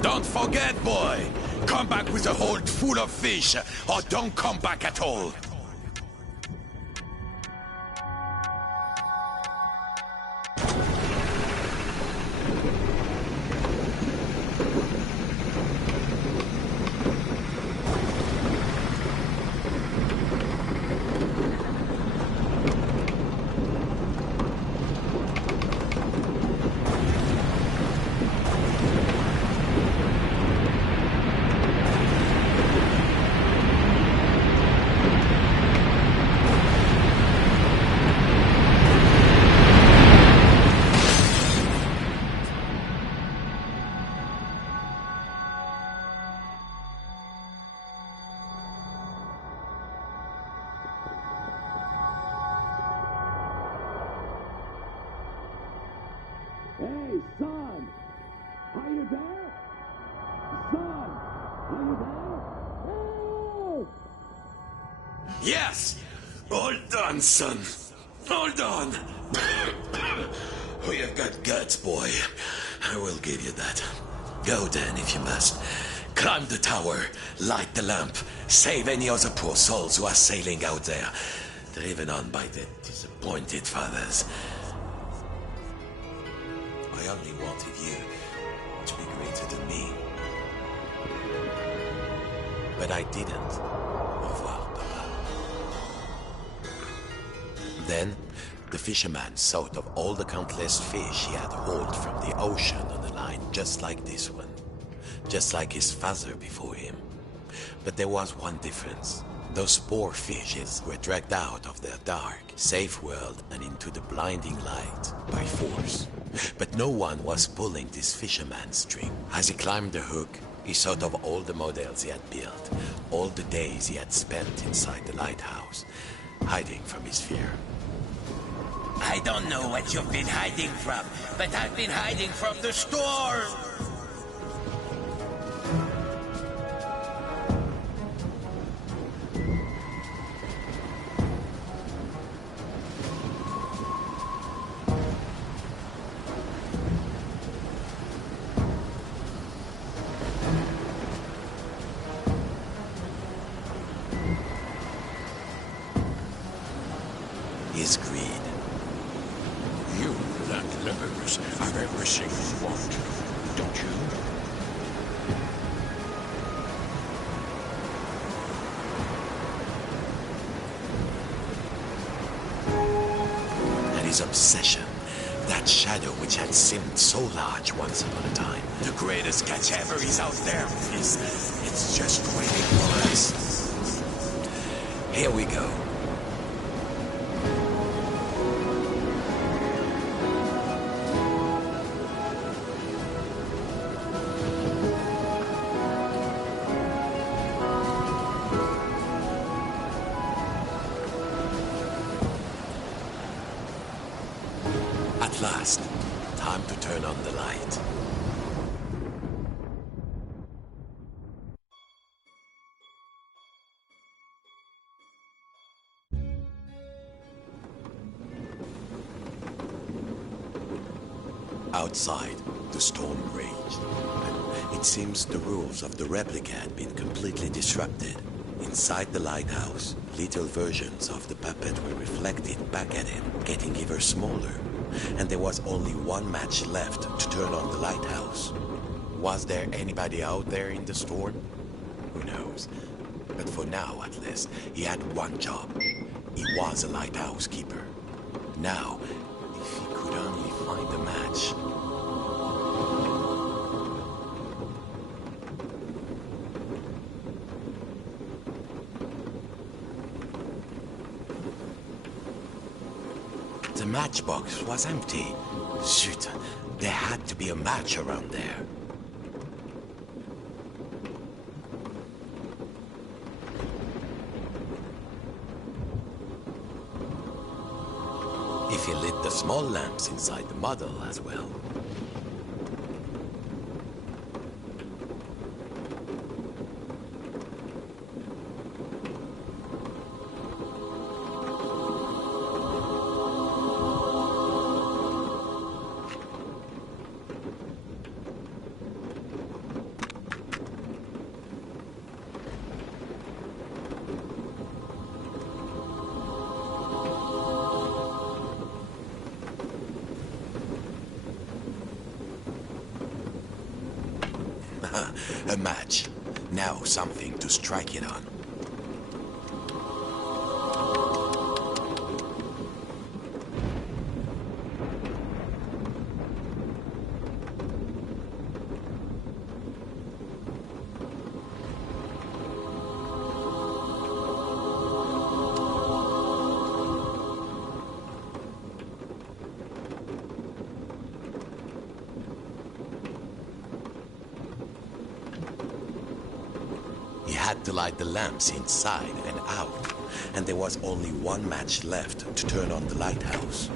Don't forget, boy. Come back with a hold full of fish, or don't come back at all. Hey, son! Are you there? Son! Are you there? Help! Yes! Hold on, son. Hold on. Oh, you've got guts, boy. I will give you that. Go then, if you must. Climb the tower, light the lamp, save any other poor souls who are sailing out there, driven on by their disappointed fathers. I only wanted you to be greater than me. But I didn't. Au revoir, Papa. Then, the fisherman thought of all the countless fish he had hauled from the ocean on a line just like this one. Just like his father before him. But there was one difference. Those poor fishes were dragged out of their dark, safe world and into the blinding light by force. But no one was pulling this fisherman's string. As he climbed the hook, he thought of all the models he had built, all the days he had spent inside the lighthouse, hiding from his fear. I don't know what you've been hiding from, but I've been hiding from the storm. His greed. You lack lemons have everything you want, don't you? And his obsession, that shadow which had seemed so large once upon a time. The greatest catch ever is out there. It's just waiting for us. Here we go. At last, time to turn on the light. Outside, the storm raged. It seems the rules of the replica had been completely disrupted. Inside the lighthouse, little versions of the puppet were reflected back at it, getting ever smaller. And there was only one match left to turn on the lighthouse. Was there anybody out there in the storm? Who knows? But for now, at least, he had one job. He was a lighthouse keeper. Now, if he could only find the match. The matchbox was empty. Shoot, there had to be a match around there. If he lit the small lamps inside the model as well. A match. Now something to strike it on. He had to light the lamps inside and out, and there was only one match left to turn on the lighthouse.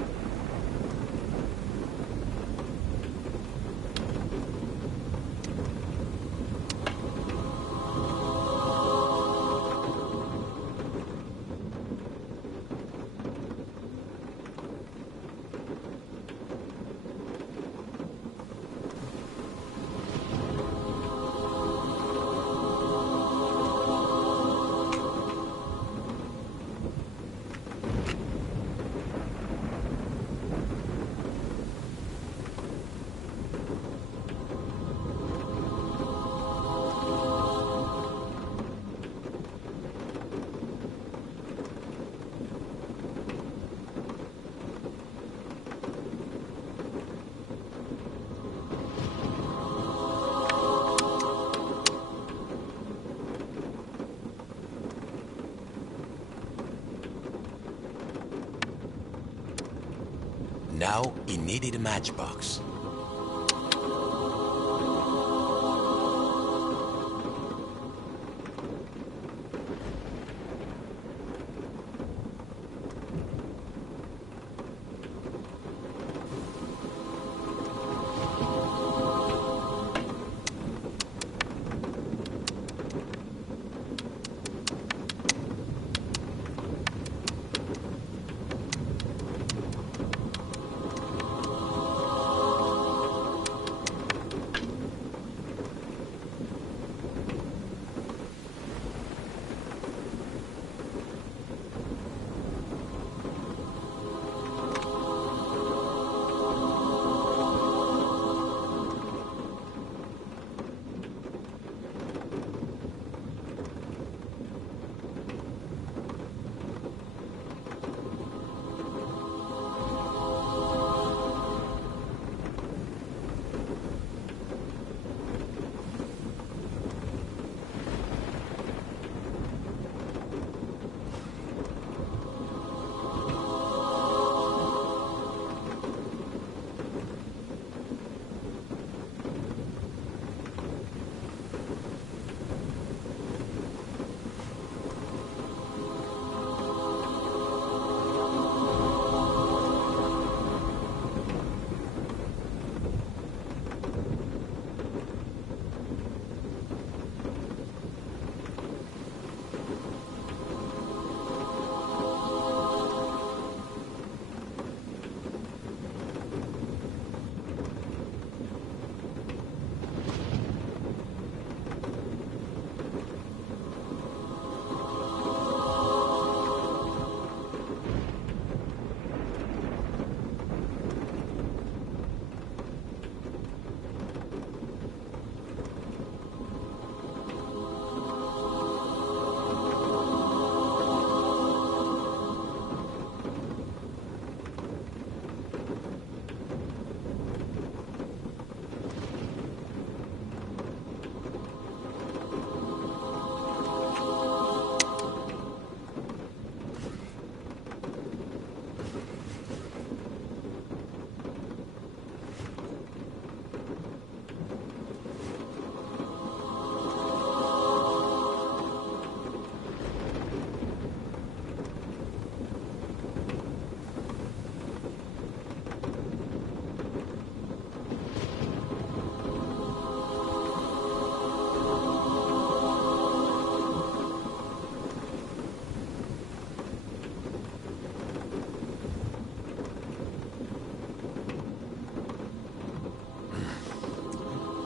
Now he needed a matchbox.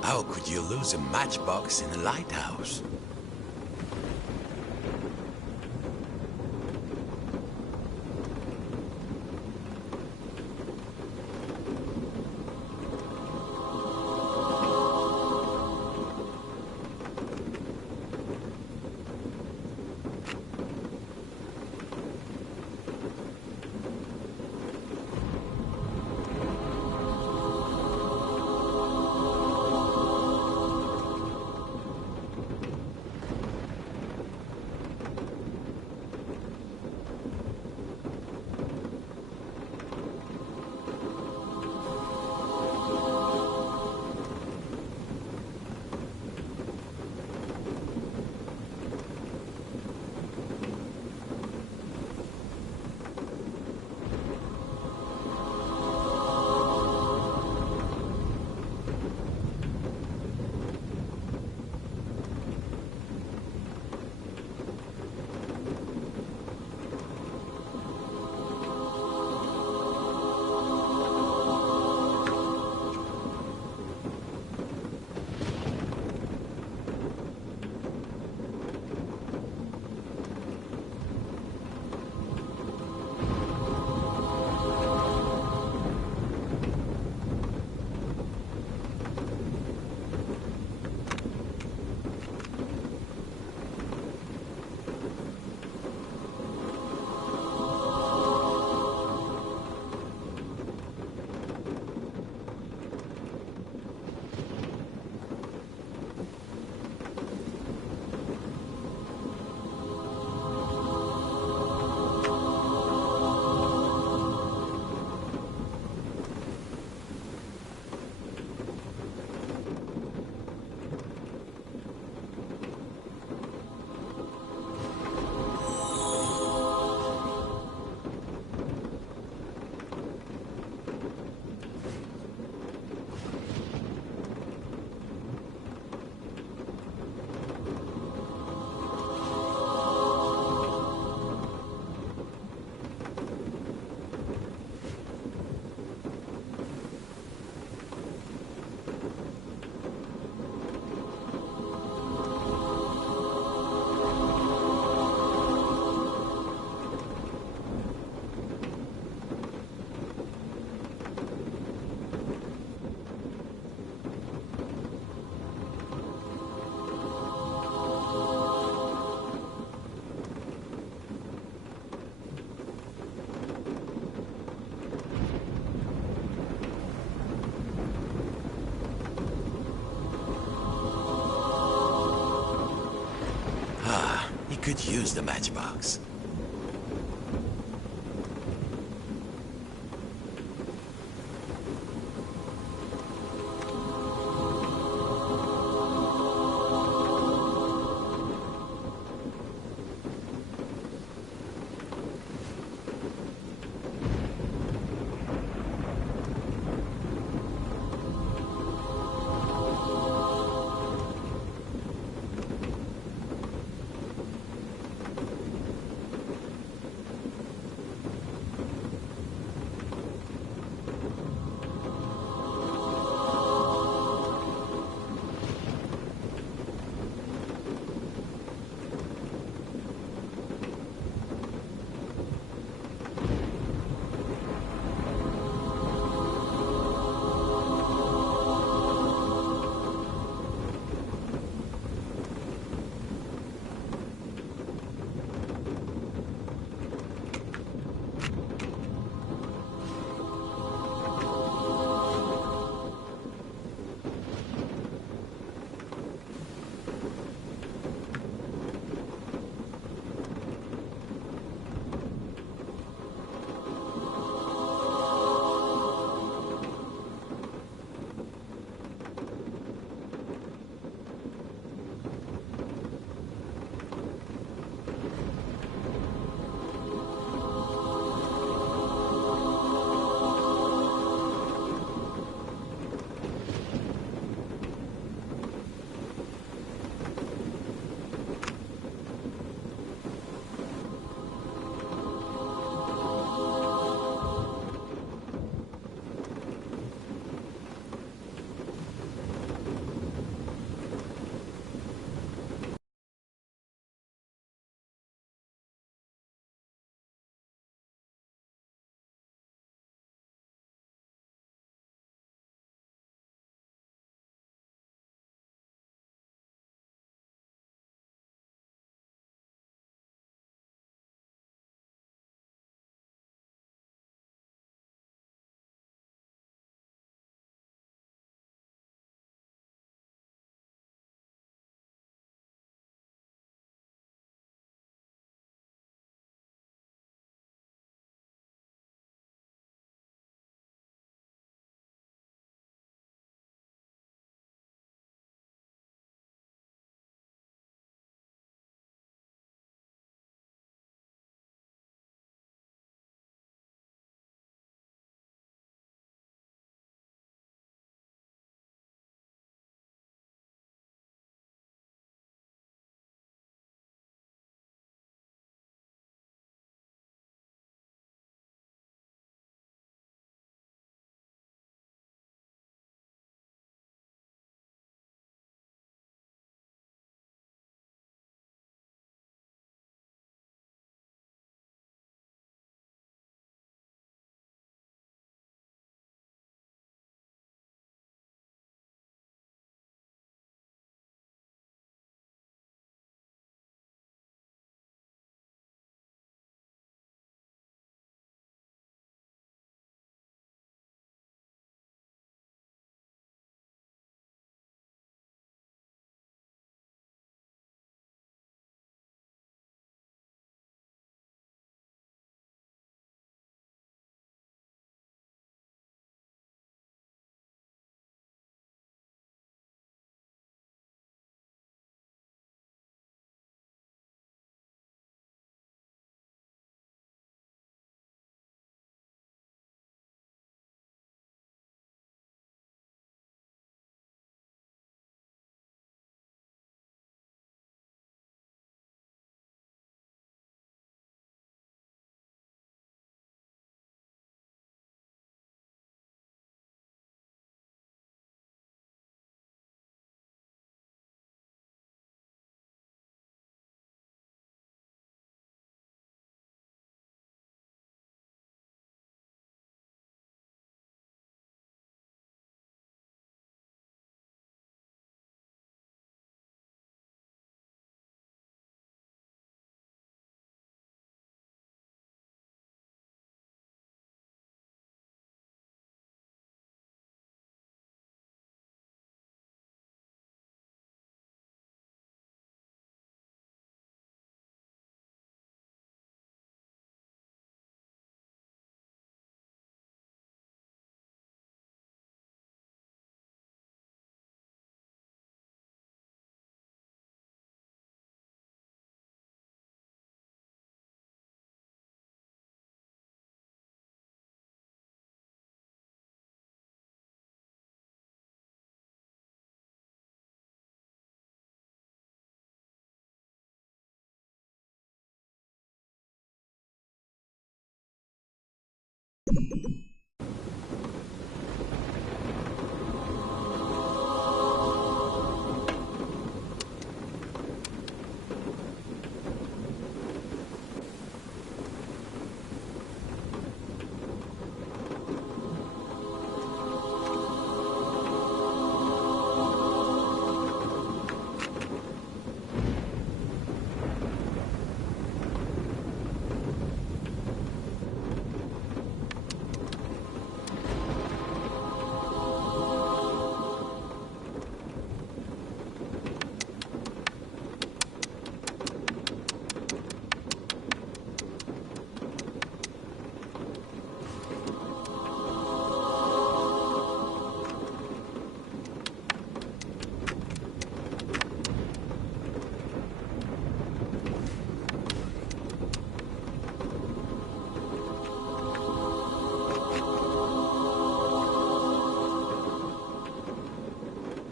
How could you lose a matchbox in a lighthouse? Could use the matchbox.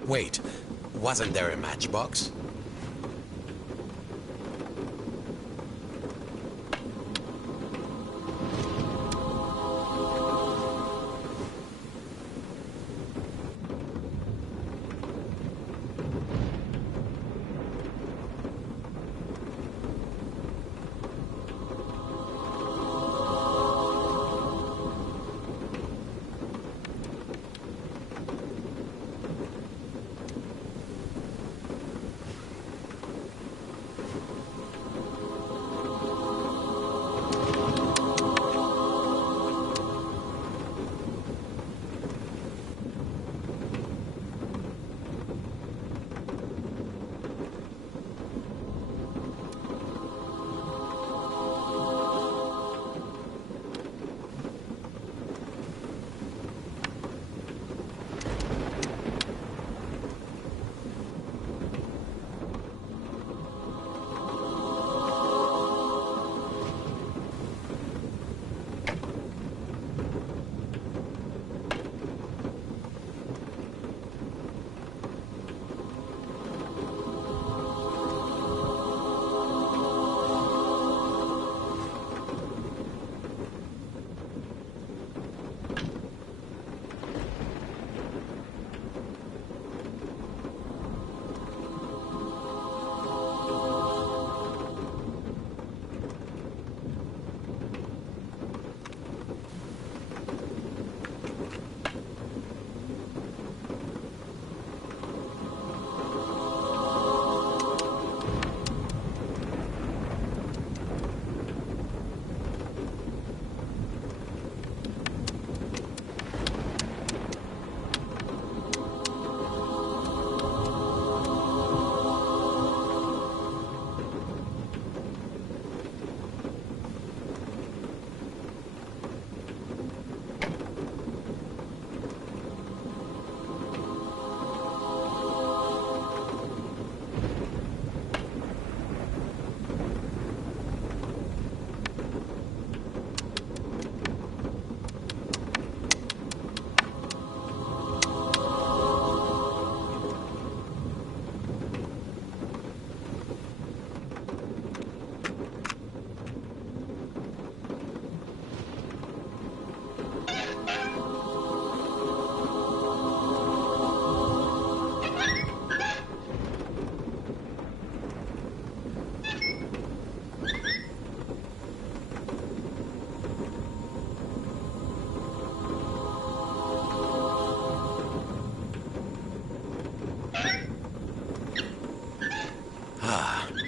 Wait, wasn't there a matchbox?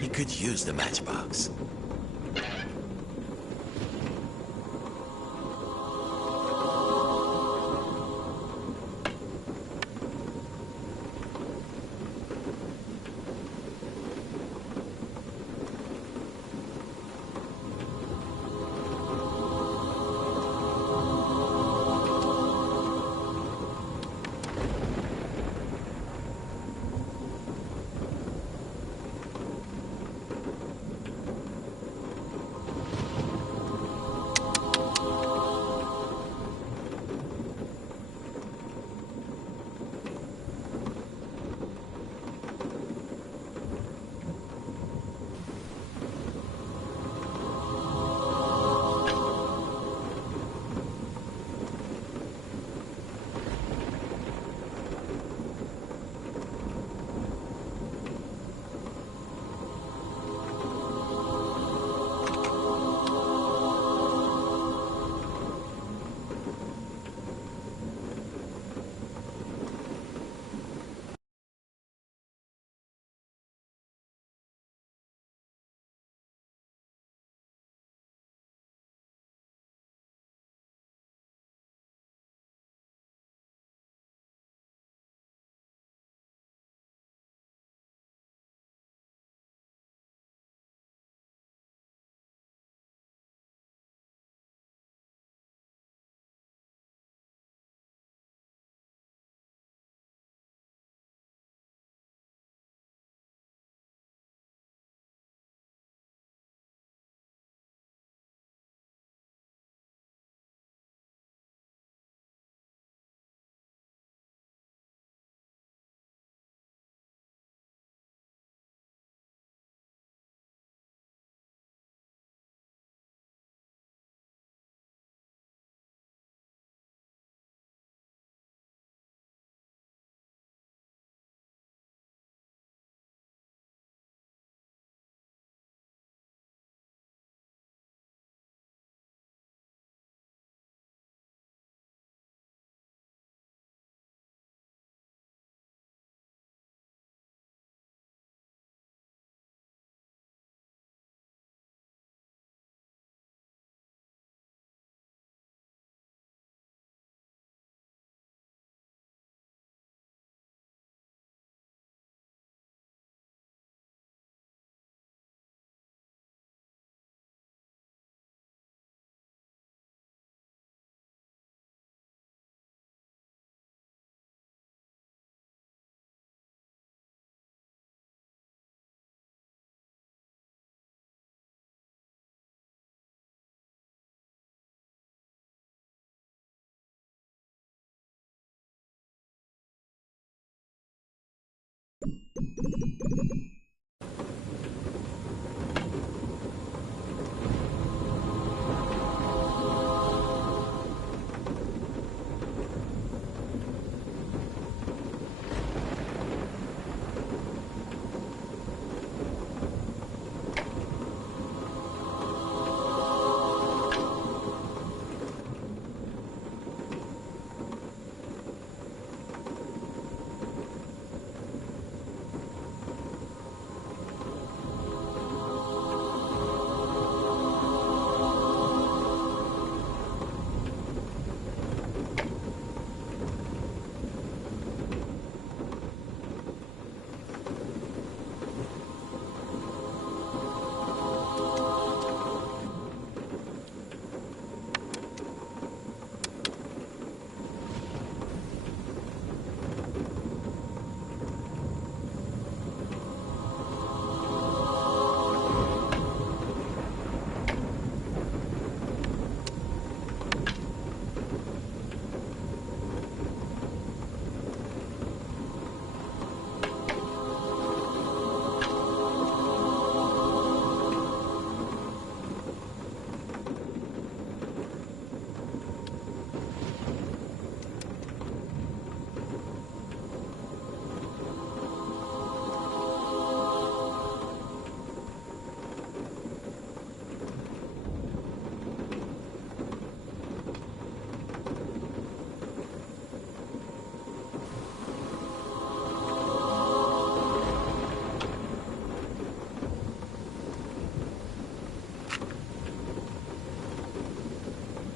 He could use the matchbox.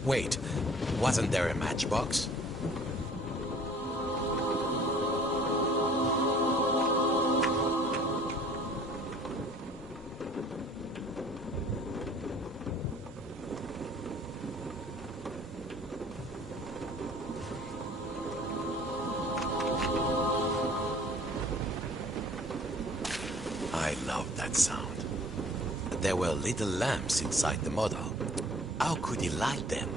Wait, wasn't there a matchbox? I love that sound. There were little lamps inside the model. How could he light them?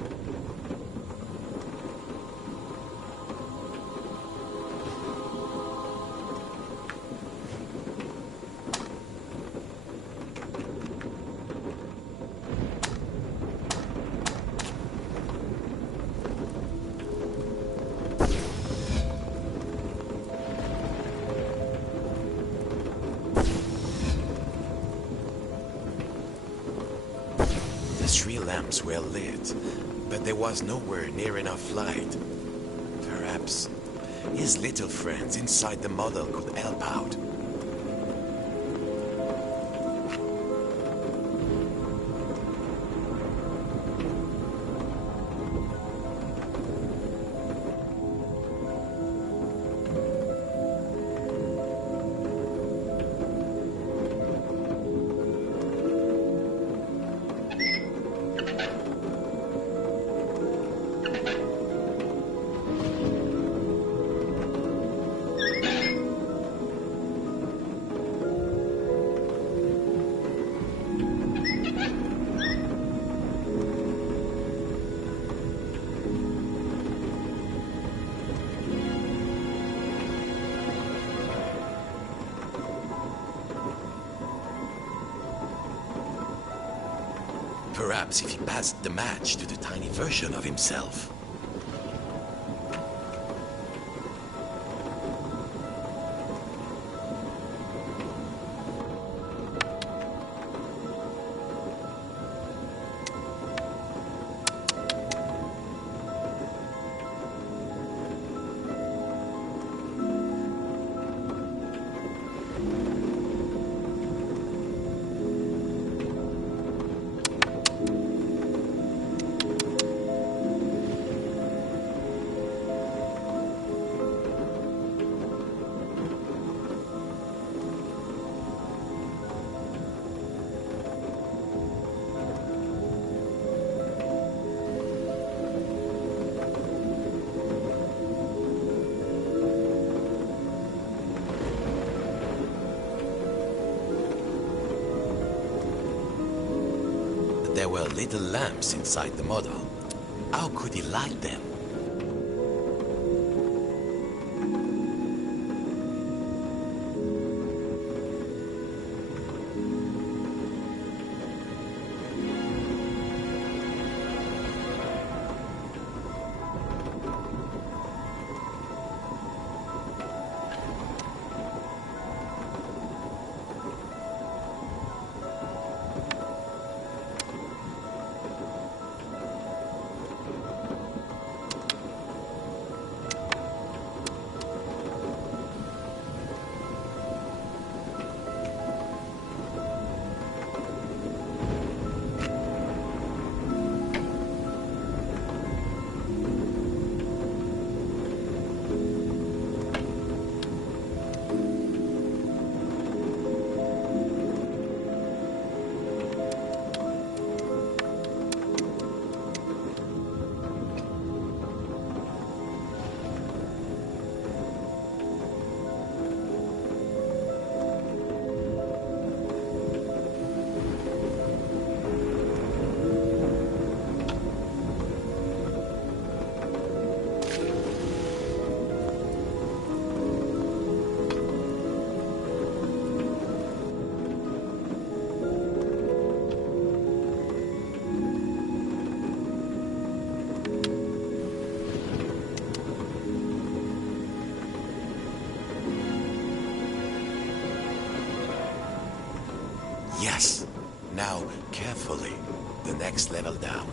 The three lamps were lit, but there was nowhere near enough light. Perhaps his little friends inside the model could help out. Perhaps if he passed the match to the tiny version of himself. There were little lamps inside the model. How could he light them? Yes. Now, carefully. The next level down.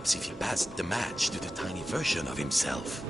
Perhaps if he passed the match to the tiny version of himself.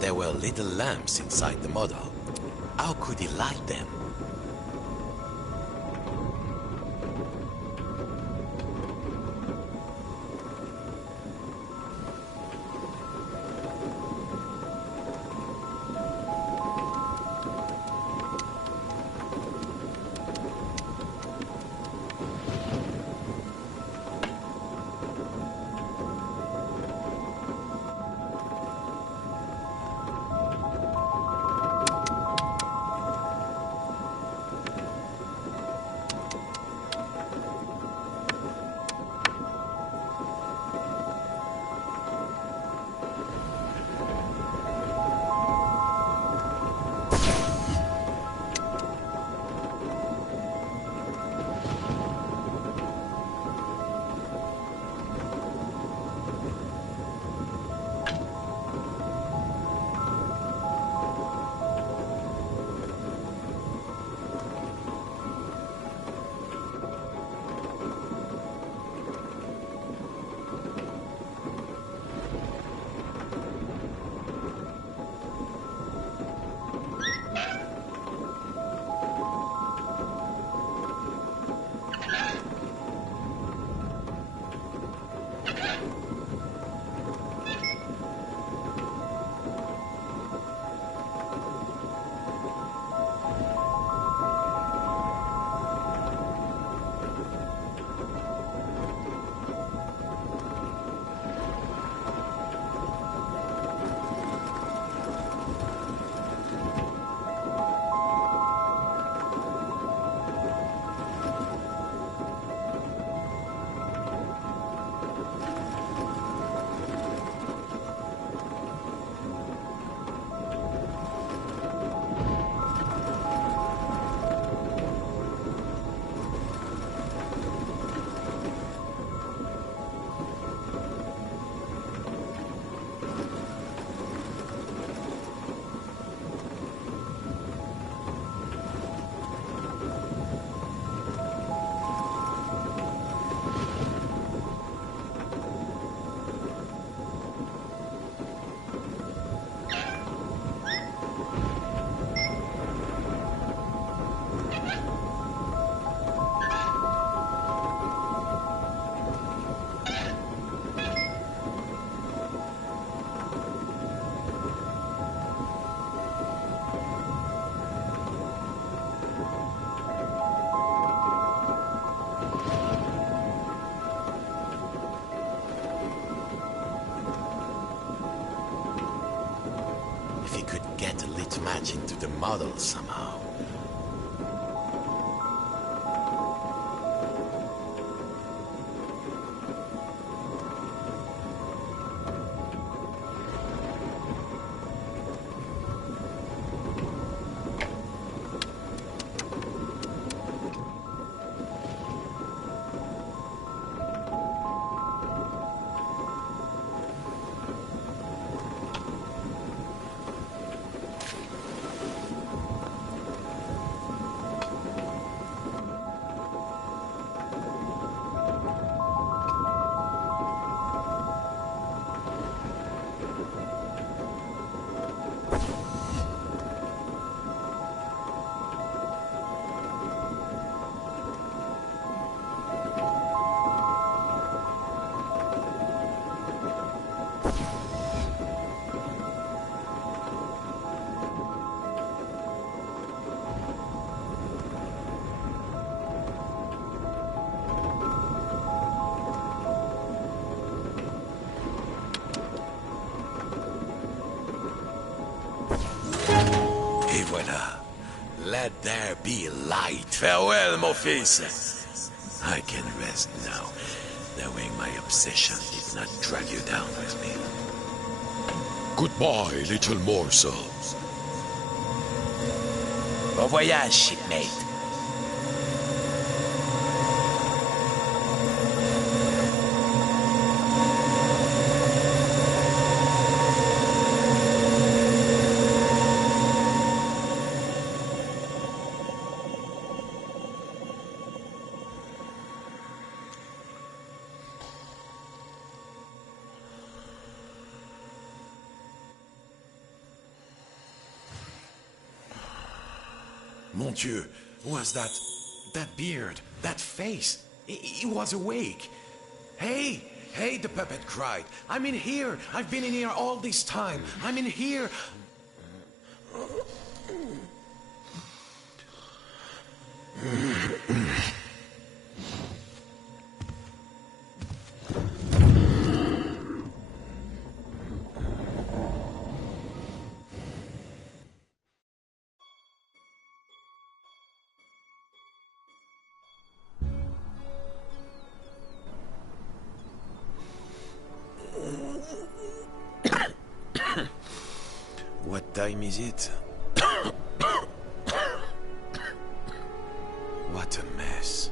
There were little lamps inside the model. How could he light them? Get a lit match into the model somehow. Let there be light. Farewell, mon fils. I can rest now, knowing my obsession did not drag you down with me. Goodbye, little morsel. Bon voyage, shipmate. Mon Dieu, was that beard, that face? He was awake. Hey, the puppet cried. I'm in here. I've been in here all this time. I'm in here. What time is it? What a mess.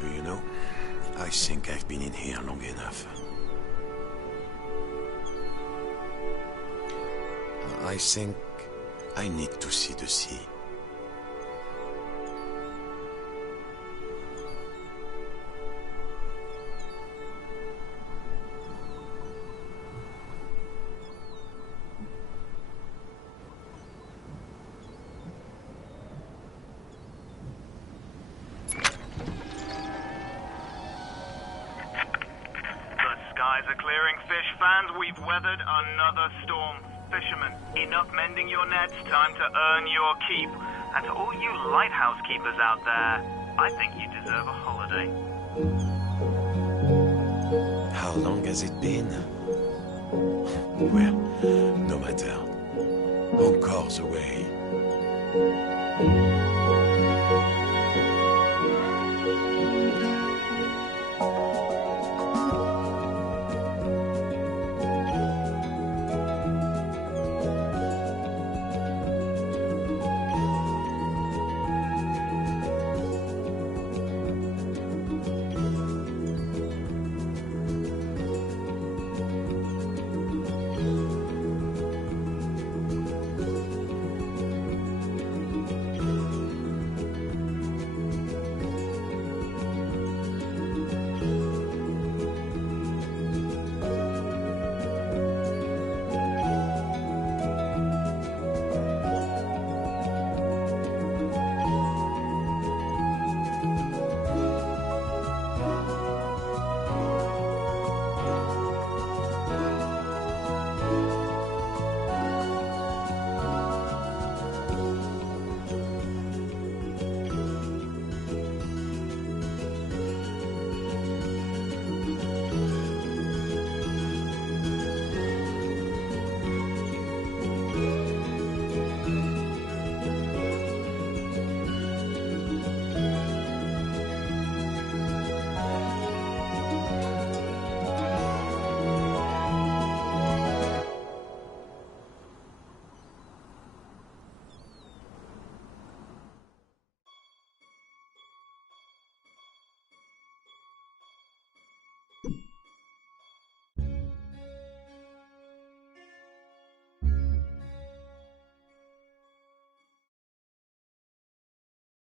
Do you know, I think I've been in here long enough. I think I need to see the sea. Skies are clearing, fish fans. We've weathered another storm. Fisherman, enough mending your nets. Time to earn your keep. And to all you lighthouse keepers out there, I think you deserve a holiday. How long has it been? Well, no matter. Encore the way.